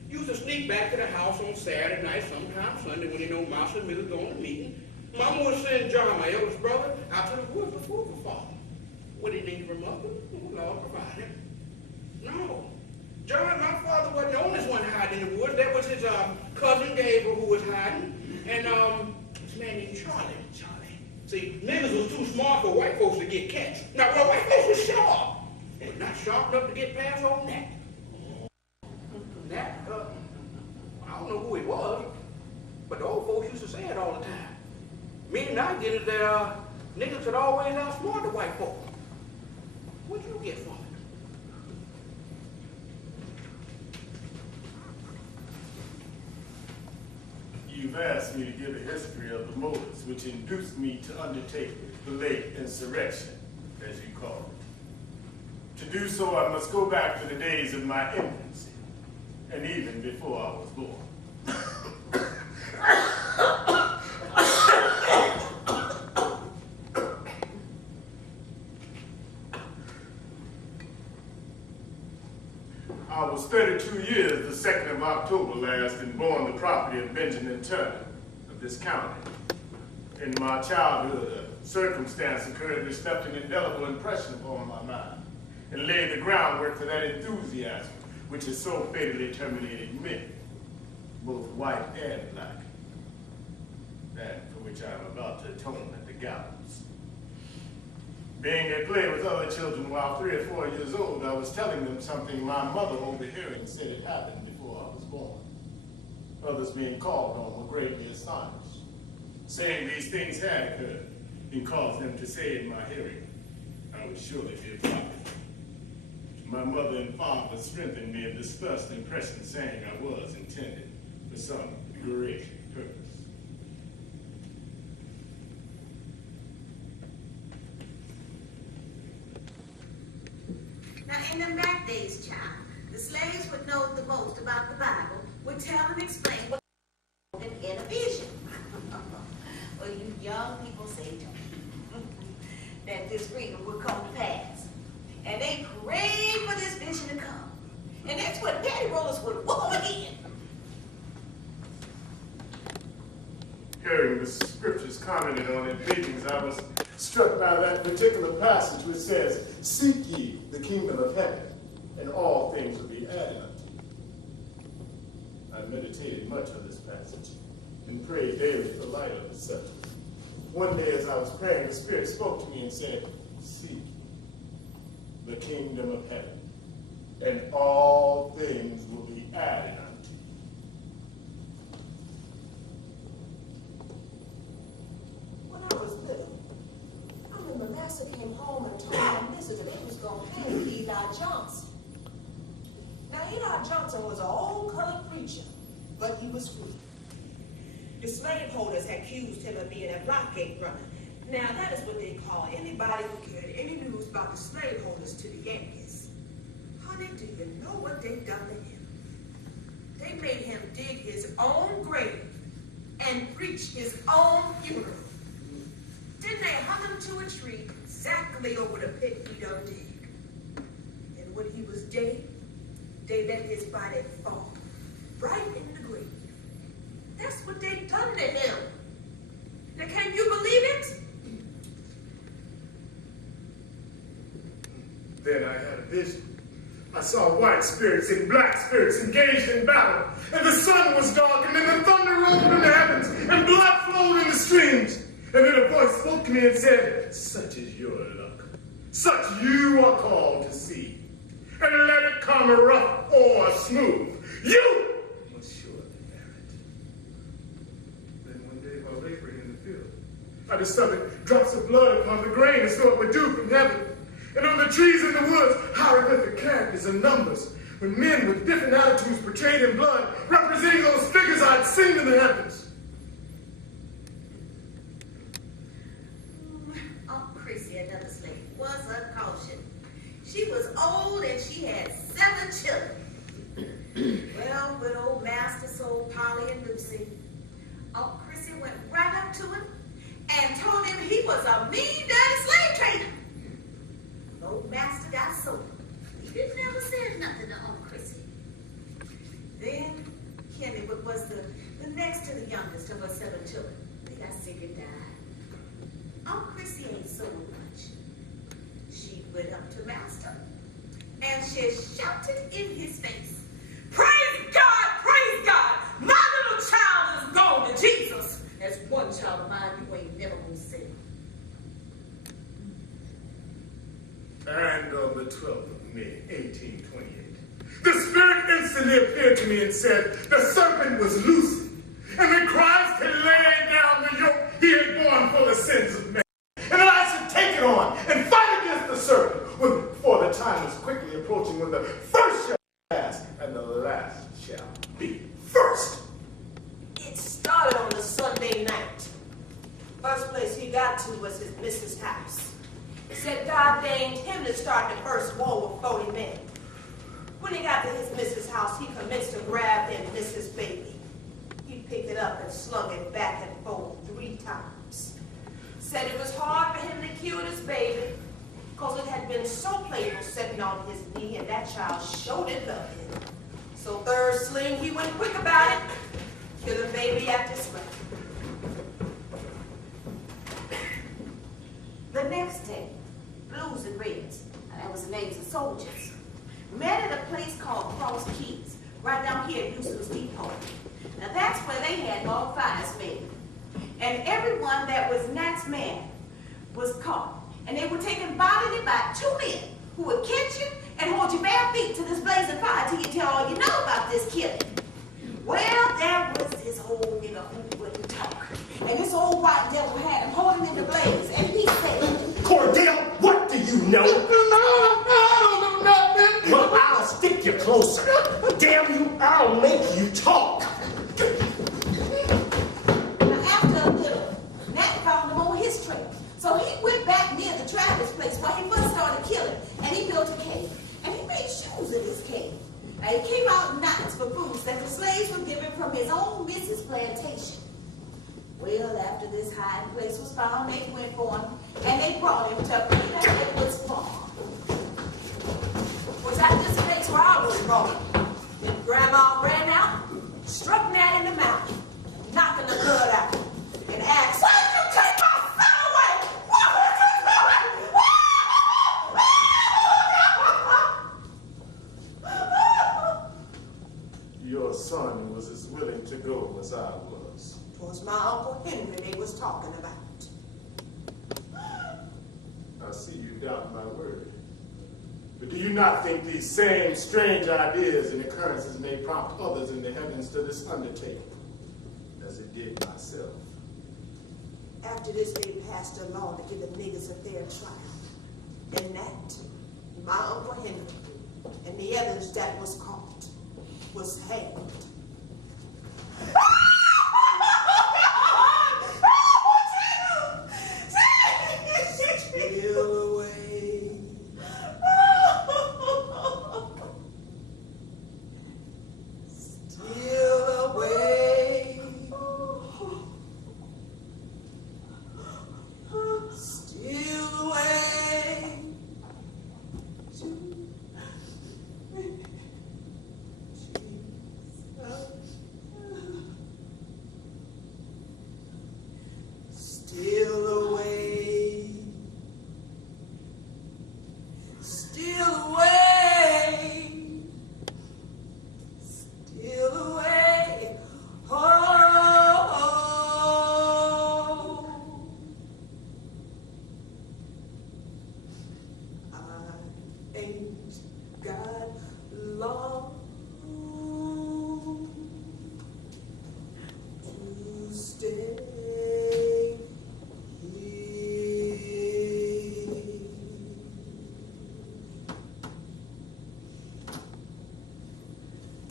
Used to sneak back to the house on Saturday night, sometimes Sunday, when he know Mouse and Millie going to meeting. Mama would send John, my eldest brother, out to the woods for food for Father. What did he need from mother? The Lord provided. No. John, my father wasn't the only one hiding in the woods. There was his cousin Gabriel who was hiding, and this man named Charlie. See, niggas was too smart for white folks to get catch. Now, well, white folks was sharp. They were not sharp enough to get past old Nat. Nat, I don't know who he was, but the old folks used to say it all the time. Meaning I get it there, niggas had always outsmart the white folks. What'd you get from it? You've asked me to give a history of the motives which induced me to undertake the late insurrection, as you call it. To do so, I must go back to the days of my infancy, and even before I was born. I was 32 years the 2nd of October last and born the property of Benjamin Turner of this county. In my childhood, a circumstance occurred which left an indelible impression upon my mind and laid the groundwork for that enthusiasm which has so fatally terminated men, both white and black, and for which I am about to atone at the gallows. Being at play with other children while 3 or 4 years old, I was telling them something my mother overhearing said had happened before I was born. Others being called on were greatly astonished, saying these things had occurred and caused them to say in my hearing, I would surely be a prophet. My mother and father strengthened me in this first impression, saying I was intended for some great purpose. Now, in them back days, child, the slaves would know the most about the Bible, would tell and explain what in a vision. Well, you young people say to me that this freedom would come to pass. And they prayed for this vision to come. And that's what daddy rollers would whoop again. Hearing the scriptures commented on in meetings, I was struck by that particular passage which says, "Seek ye the kingdom of heaven, and all things will be added unto you." I meditated much on this passage and prayed daily for light on the subject. One day as I was praying, the Spirit spoke to me and said, "Seek the kingdom of heaven, and all things will be added unto you." When I was little, I remember Master came home and told my missus that he was going to hang Eli Johnson. Now, Eli Johnson was an old colored preacher, but he was free. The slaveholders accused him of being a blockade runner. Now, that is what they call anybody who carried any news about the slaveholders to the Yankees. Honey, do you know what they done to him? They made him dig his own grave and preach his own funeral. Then they hung him to a tree exactly over the pit he done dig. And when he was dead, they let his body fall right in the grave. That's what they done to him. Now, can you believe it? Then I had a vision. I saw white spirits and black spirits engaged in battle, and the sun was darkened, and the thunder rolled in the heavens, and blood flowed in the streams. And then a voice spoke to me and said, "Such is your luck. Such you are called to see. And let it come rough or smooth, you must surely bear it." Then one day while laboring in the field, I discovered drops of blood upon the grain as though it were dew from heaven. And on the trees in the woods, hieroglyphic characters and numbers, when men with different attitudes portrayed in blood, representing those figures I'd seen in the heavens. Aunt Chrissy, another slave, was a caution. She was old and she had 7 children. Well, with old Master sold Polly and Lucy, Aunt Chrissy went right up to him and told him he was a mean, dirty slave trader. Old Master got sold. He never said nothing to Aunt Chrissy. Then Kenny was the next to the youngest of her 7 children. They got sick and died. Aunt Chrissy ain't sold much. She went up to Master and she shouted in his face, "Praise God, praise God! My little child is gone to Jesus. There's one child of mine you ain't never gonna see." And on the 12th of May, 1828, the Spirit instantly appeared to me and said, the serpent was loosened, and that Christ had laid down the yoke he had borne for the sins of men, and that I should take it on and fight against the serpent, for the time was quickly approaching when the first shall be last, and the last shall be first. It started on a Sunday night. First place he got to was his missus' house. Said God deigned him to start the first war with 40 men. When he got to his missus' house, he commenced to grab his missus' baby. He picked it up and slung it back and forth 3 times. Said it was hard for him to kill this baby because it had been so playful sitting on his knee, and that child showed it loved him. So third sling, he went quick about it, killing baby after slave. The next day, Blues and Reds, that was the names of soldiers, met at a place called Cross Keys, right down here at Houston's Depot. Now that's where they had bonfires made. And everyone that was Nat's man was caught. And they were taken bodily by 2 men who would catch you and hold your bare feet to this blazing fire till you tell all you know about this killing. Well, there was this old nigga who wouldn't talk. And this old white devil had him holding in the blaze. And he said, Cordell, what do you know? I don't know nothing. Well, I'll stick you closer. Damn you, I'll make you talk. now after a little, Nat found him on his trail. So he went back near the Travis place where he first started killing. And he built a cave. And he made shoes in his cave. And he came out nights for foods that the slaves were given from his own missus' plantation. Well, after this hiding place was found, they went for him, and they brought him to Peter Edwards' farm. Was at this place where I was born. Then Grandma ran out, struck Nat in the mouth, knocking the blood out, and asked, "Why did you take my son away? What did you do?" Your son was as willing to go as I was. It was my Uncle Henry they was talking about. I see you doubt my word. But do you not think these same strange ideas and occurrences may prompt others in the heavens to this undertaking, as it did myself? After this, they passed a law to give the niggas a fair trial. And that, my Uncle Henry, and the others that was caught, was hanged. Steal away. Steal away. Steal away. Steal away. Steal away. Steal away. Oh. I ain't got long to stay.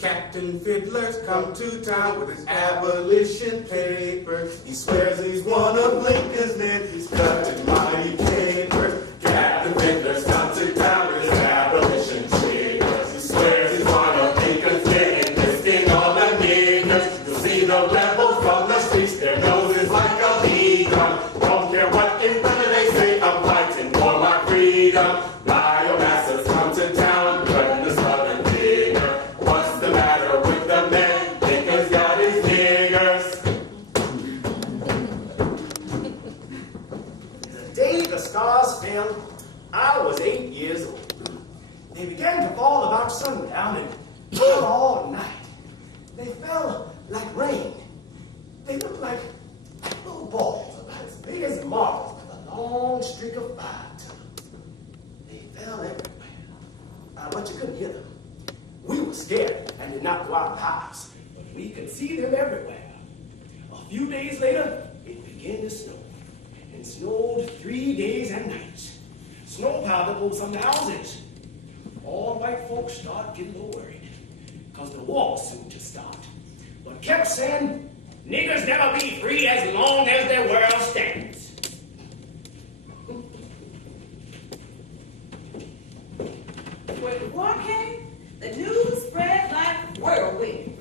Captain Fiddler's come to town with his abolition papers. He swears he's one of Lincoln's men. He's cutting mighty capers. Captain Fiddler's come to town with his abolition papers. He swears he's one of Lincoln's men, enlisting all the niggers. You'll see the rebels from the streets, their noses like a bee gun. Don't care what in front of they say, I'm fighting for my freedom. Biomasses come to town, cutting the southern nigger. What's the matter with the man? Lincoln's got his niggers. The day the stars fell, I was 8 years old. They began to fall about sundown and fell all night. They fell like rain. They looked like little balls about as big as marbles with a long streak of fire to them. They fell everywhere. But you couldn't hear them. We were scared and did not go out of the house, but we could see them everywhere. A few days later, it began to snow. And snowed 3 days and nights. Snow powder pulled some houses. All white folks started getting a little worried, because the war soon to start. But kept saying, niggers never be free as long as the world stands. When the war came, the news spread like whirlwind.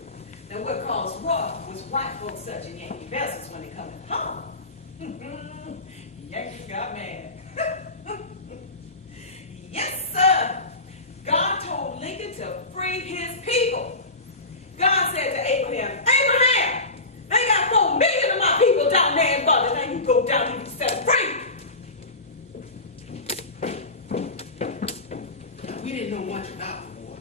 Now what caused war was white folks such a Yankee vessels when they coming home. Yankees got mad. Yes, sir. God told Lincoln to free his people. God said to Abraham, Abraham, they got 4 million of my people down there in Butler. Now you go down and you set free. We didn't know much about the war.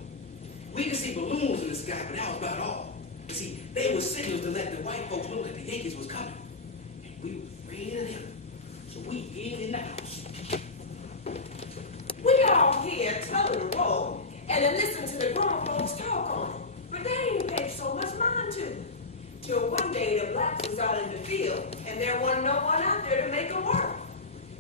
We could see balloons in the sky, but that was about all. You see, they were signals to let the white folks know that the Yankees was coming. And we were afraid of them. So we hid in the house. We all here telling the roll and then listen to the grown folks talk on it. But they ain't paid so much mind to it. Till one day the blacks was out in the field and there wasn't no one out there to make them work.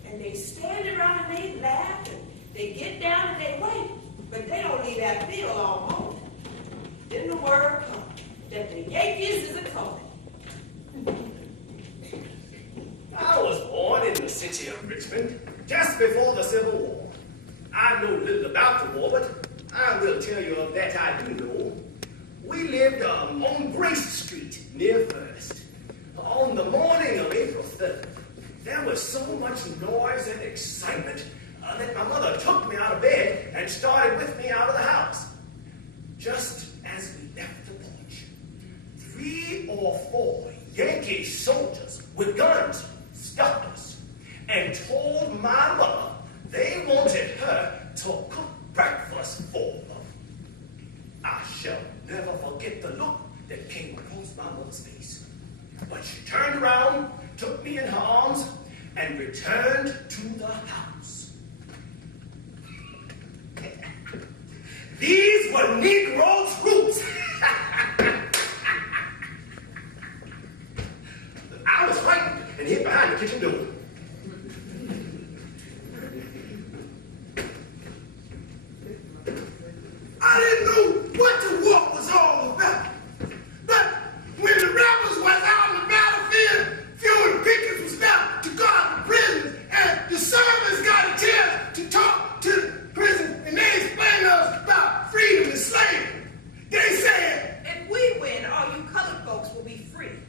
And they stand around and they laugh and they get down and they wait. But they don't leave that field all morning. Then the word comes that the Yankees is a-coming. I was born in the city of Richmond just before the Civil War. I know little about the war, but I will tell you of that I do know. We lived on Grace Street near First. On the morning of April 3rd, there was so much noise and excitement that my mother took me out of bed and started with me out of the house. Just as we left the porch, 3 or 4 Yankee soldiers with guns stopped us and told my mother they wanted her to cook breakfast for them. I shall never forget the look that came across my mother's face. But she turned around, took me in her arms, and returned to the house. These were Negroes' roots. I was frightened and hid behind the kitchen door. I didn't know what the war was all about. But when the rebels was out on the battlefield, few and pickets was down to guard the prisoners, and the servants got a chance to talk to the prisoners, and they explained to us about freedom and slavery. They said, If we win, all you colored folks will be free.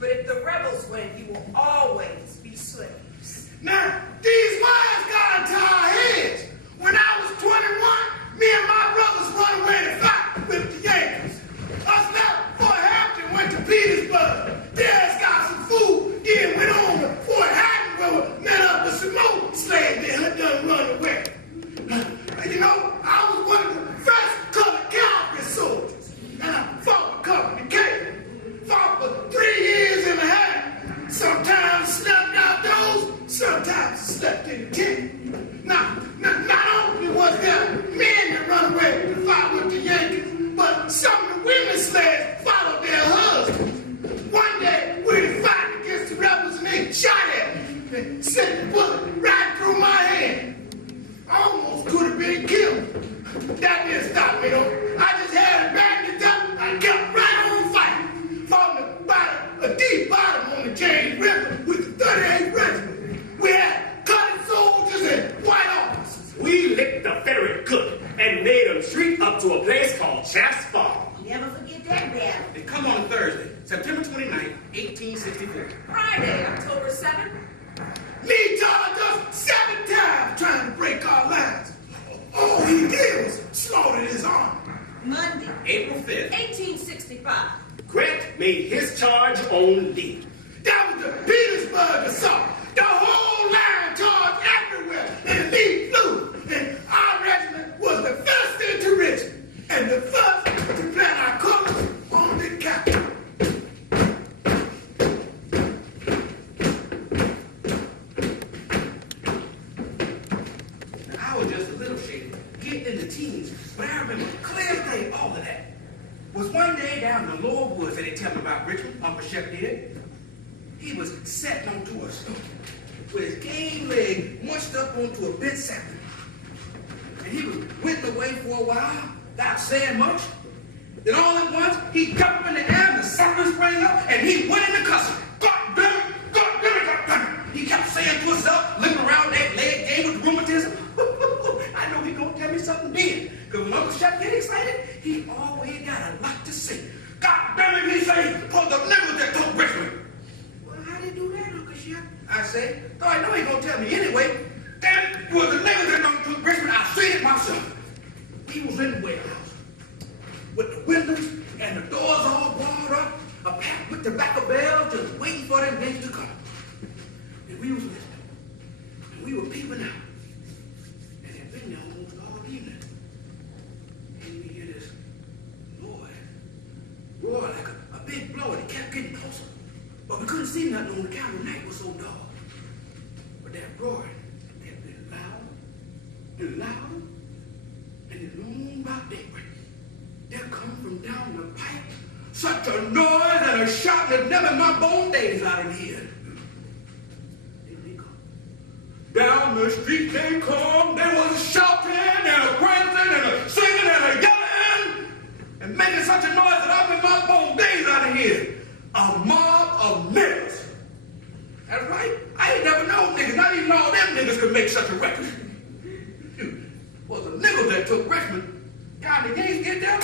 But if the rebels win, you will always be slaves. now, these words got into our heads. When I was 21, me and my brothers run away to fight with the Yankees. Us left Fort Hampton, went to Petersburg. There got some food, then went on to Fort Hatton, where we met up with some more slaves that had done run away. You know, I was one of the first colored cavalry soldiers, and I fought with Company K. Fought for 3 years and a half. Sometimes slept outdoors, sometimes slept in the tent. Now, not only was there men that run away to fight with the Yankees, but some of the women slaves followed their husbands. One day, we were fighting against the rebels, and they shot at me and sent the bullet right through my hand. I almost could have been killed. That didn't stop me, though. I just had a bandage up 38th Regiment. We had colored soldiers and white officers. We licked the very good and made them treat up to a place called Chaps Farm. Never forget that battle. They come on a Thursday, September 29th, 1864. Friday, October 7th. Lee charged us 7 times trying to break our lines. All he did was slaughtered his army. Monday, April 5th. 1865. Grant made his charge on Lee. That was the Petersburg assault. The whole line charged everywhere, and Lee flew. And our regiment was the first into Richmond, and the first to plant our colors on the capital. Now, I was just a little shaky, getting in the teens, but I remember clear as day all of that. Was one day down in the lower woods that they tell me about Richmond, Uncle Shep did. He was sitting onto a stump with his game leg munched up onto a bent sapling. And he was whipping away for a while without saying much. Then all at once, he jumped up in the air and the sapling sprang up and he went into cussing. God damn it, God damn it, God damn it. He kept saying to himself, looking around that leg game with rheumatism. I know he gonna tell me something then. Because when Uncle Shep get excited, he always got a lot to say. God damn it, he say, for the niggas that took Richmond. Well, how they do that, Uncle Shep? I say, though I know he gonna tell me anyway. Damn it, was the niggas that done took Richmond. I seen it myself. He was in the warehouse with the windows and the doors all barred up, packed with tobacco bells, just waiting for them niggas to come. And we was listening. And we were peeping out. And they'd been there almost all evening. And we hear this roar like a big blow, and it kept getting closer. But we couldn't see nothing on the count. The night was so dark. But that roaring kept getting louder and louder, and it long about daybreak. There come from down the pipe such a noise and a shout that never in my bone days I'd have heard. Then they come. Down the street they come. There was a shouting and a prancing and a singing and a yelling and making such a noise that I've in my bone days I'd have heard. A mob of niggas. That's right. I ain't never known niggas. Not even all them niggas could make such a record. Was the niggas that took Richmond. God, the gates get there.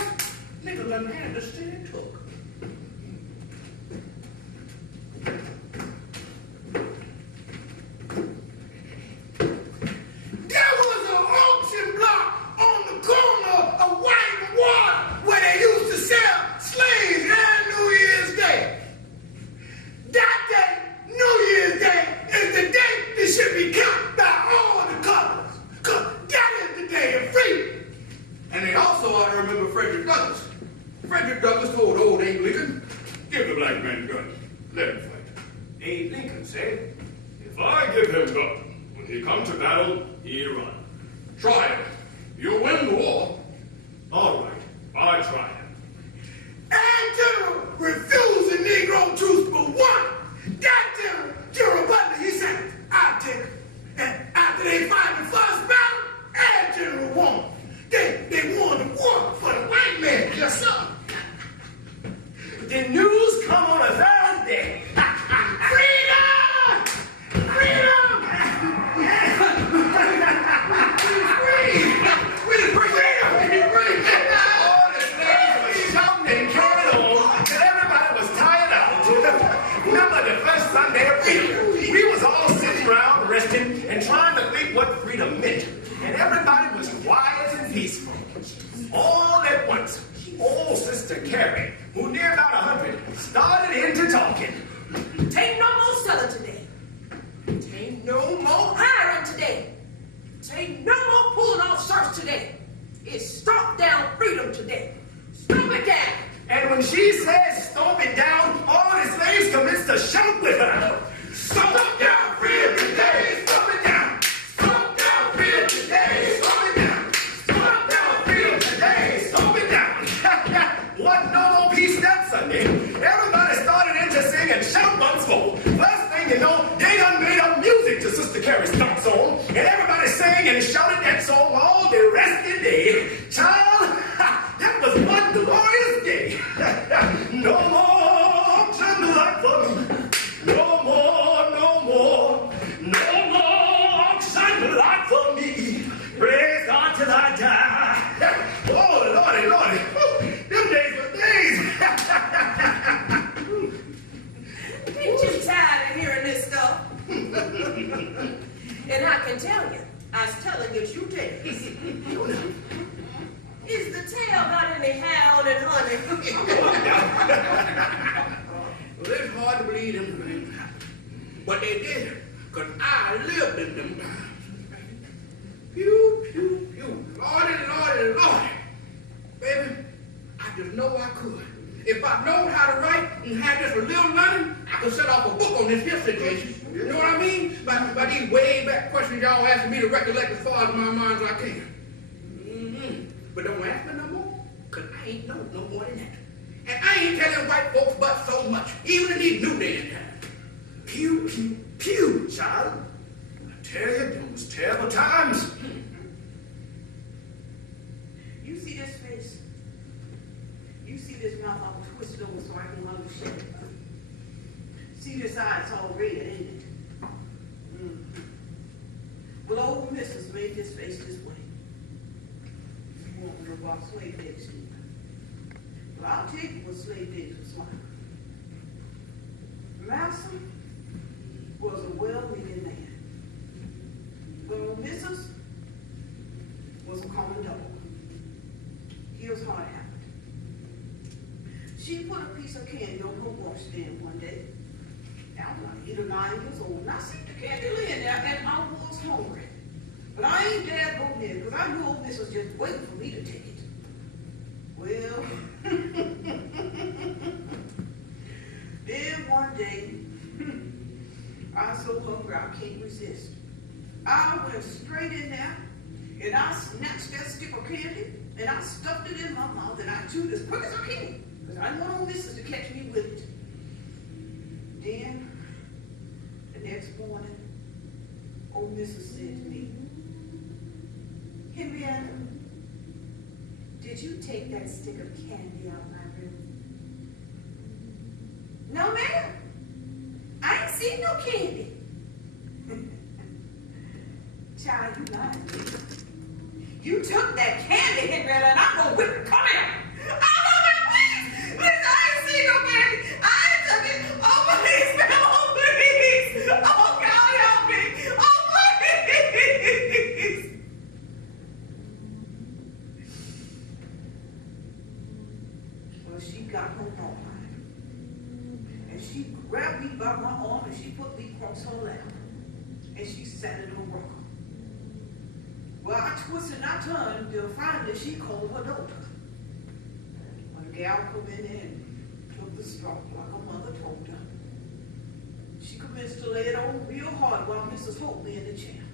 Niggas done had the city took. There was an auction block on the corner of White and Water where they used to sell slaves and New Year's Day. That day, New Year's Day, is the day that should be kept by all the colors. Because that is the day of freedom. And they also ought to remember Frederick Douglass. Frederick Douglass told old Abe Lincoln, Give the black man gun. Let him fight. Abe Lincoln said, If I give him gun, when he come to battle, he run. Try it. You'll win the war. all right. I try it. And General refused the Negro truce for one. That General, General Butler, he said, I'll take it. And after they fought the first battle, and General won. They won the war for the white man. Yes, sir. The news come on a Thursday. Freedom! Freedom! All the slaves were shouting and carrying on until everybody was tired out. Remember the first Sunday of freedom? We was all sitting around resting and trying to think what freedom meant. And everybody was quiet and peaceful. All at once, old Sister Carrie, who near about 100, started into talking. Take no more selling today. Take no more hiring today. Take no more pulling off shirts today. It's stomp down freedom today. Stomp it down. And when she says stomp it down, all the slaves commenced to shout with her. Stomp down freedom today, stomp it down. Stomp down freedom today, stomp it down. Stomp down freedom today, stomp it down. What no more peace that Sunday. Everybody started in to sing and shout once more. First thing you know, they done made up music to Sister Carrie's stomp song. And everybody sang and shouted that song all the rest of the day. Child, that was one glorious day. No more candlelight for me. No more tail got any hair and honey? Well, it's hard to believe them things happened. But they did, because I lived in them times. Pew, pew, pew. Lordy, Lordy, Lordy. Baby, I just know I could. If I know how to write and had just a little learning, I could set off a book on this here situation. You know what I mean? By these way back questions y'all asking me to recollect as far as my mind as I can. But don't ask me no more, because I ain't know no more than that. And I ain't telling white folks but so much, even in these new days and times. Pew, pew, pew, child. I tell you, them was terrible times. You see this face? You see this mouth all twisted over so I can understand it. See this eye, it's all red, ain't it? Well, old Mrs. made this face this way. You won't know about slave days, do you? Well, I'll tell you what slave days was like. Massa was a well-meaning man. But old Mrs. was a common dog. Here's how it happened. She put a piece of candy on her washstand one day. Now, I was like 8 or 9 years old, and I see the candy laying there, and I was hungry. But I ain't dared go near, because I knew old Miss was just waiting for me to take it. Well, then one day, I was so hungry I can't resist. I went straight in there, and I snatched that stick of candy, and I stuffed it in my mouth, and I chewed as quick as I can, because I didn't want old Missus to catch me with it. Then, the next morning, old Missus said to me, Henrietta, did you take that stick of candy out of my room? No, ma'am. I ain't seen no candy. Child, you lied. You took that candy, Henrietta, and I'm gonna whip it. Come here. Oh, no, please. Please, I ain't seen no candy. I ain't took it. Oh, please, ma'am. Oh, please. Oh, God, help me. Oh, please. Well, she got home all right. And she grabbed me by my arm and she put me across her lap. And she sat in her rocker. Well, I twisted and I turned till finally she called her daughter. When the gal come in there and took the straw like her mother told her. She commenced to lay it on real hard while Mrs. Holt lay in the chair.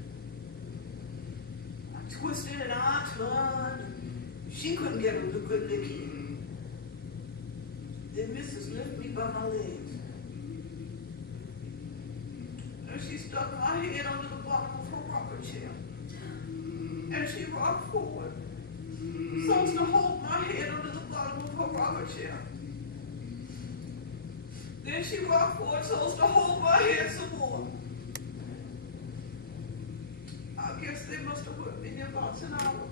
I twisted and I turned. She couldn't get a good lick in. Then Mrs. lifted me by my legs. And she stuck my head under the bottom of her rocker chair. And she rocked forward, so as to hold my head under the bottom of her rocker chair. Then she rocked forward so as to hold my head some more. I guess they must have put me in about an hour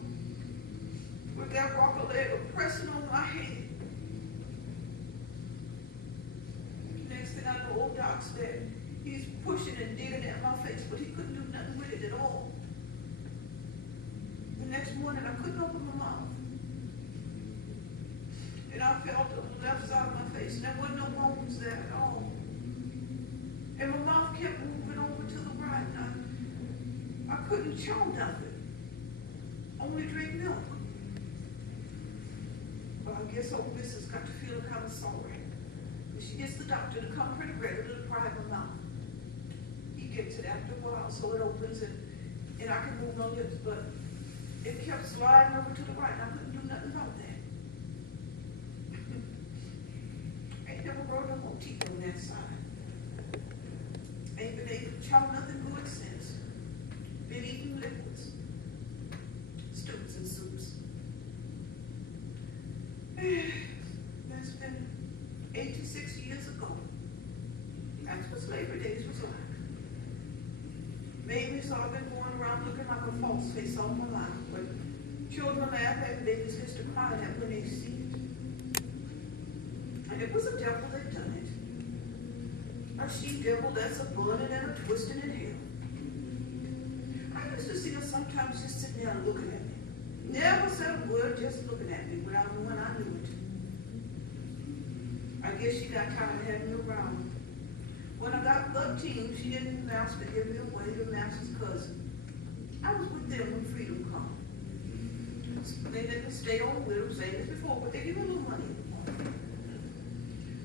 with that rocker leg pressing on my head. Next thing I know, old Doc said, he's pushing and digging at my face, but he couldn't do nothing with it at all. The next morning, I couldn't open my mouth. And I felt on the left side of my face, and there wasn't no bones there at all. And my mouth kept moving over to the right, and I couldn't chew nothing. Only drink milk. But I guess old Mrs. got to feel kind of sorry. And she gets the doctor to come pretty regularly to pry my mouth. He gets it after a while, so it opens, and I can move my lips, but it kept sliding over to the right, and I couldn't do nothing about that. Ain't never grown no more teeth on that side. Ain't been able to chow nothing good since. Been eating liquids, stews and soups. That's been 86 years ago. That's what slavery days was like. Maybe so I've been going around looking like a false face all my life. But children laugh at babies used to cry at when they see it. And it was a devil that done it. A she-devil that's a burning and a twisting in hell. I used to see her sometimes just sitting there looking at me. Never said a word, just looking at me without knowing I knew it. I guess she got tired of having me around. When I got 13, she didn't ask to give me away to Master's cousin. I was with them when freedom come. They let me stay on with them, saying this before, but they give me a little money.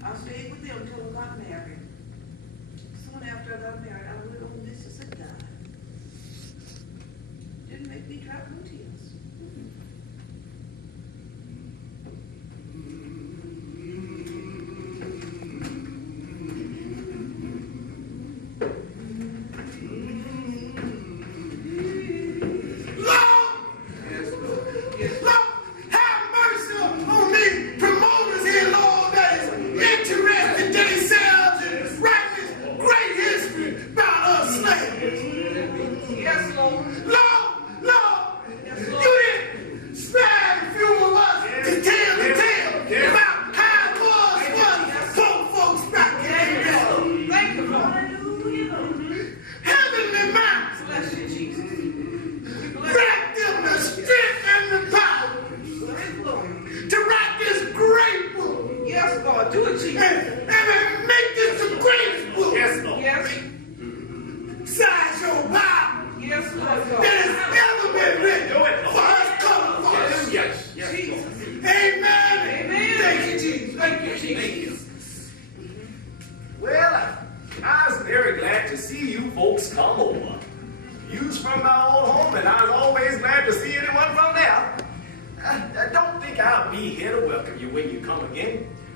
I stayed with them until I got married. Soon after I got married, our little Mississippi died. Didn't make me drop no tears.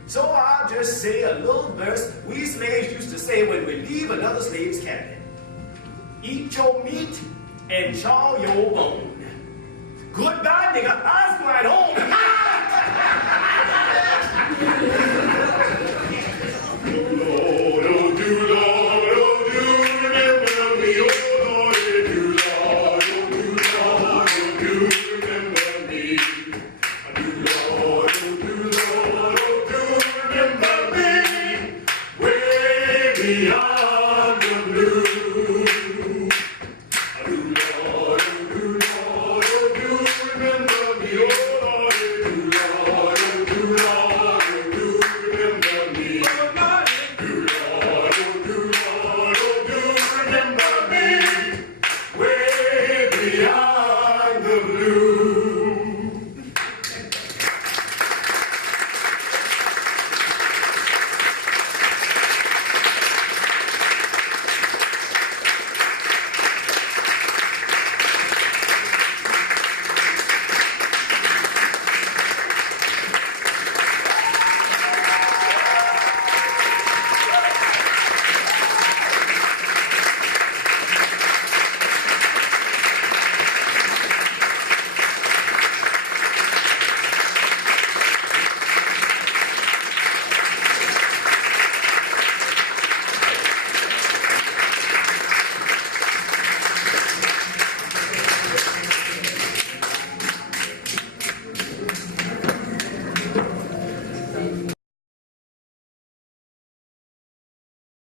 So I'll just say a little verse we slaves used to say when we leave another slave's cabin. Eat your meat and chaw your bone. Goodbye, nigga. I was going home.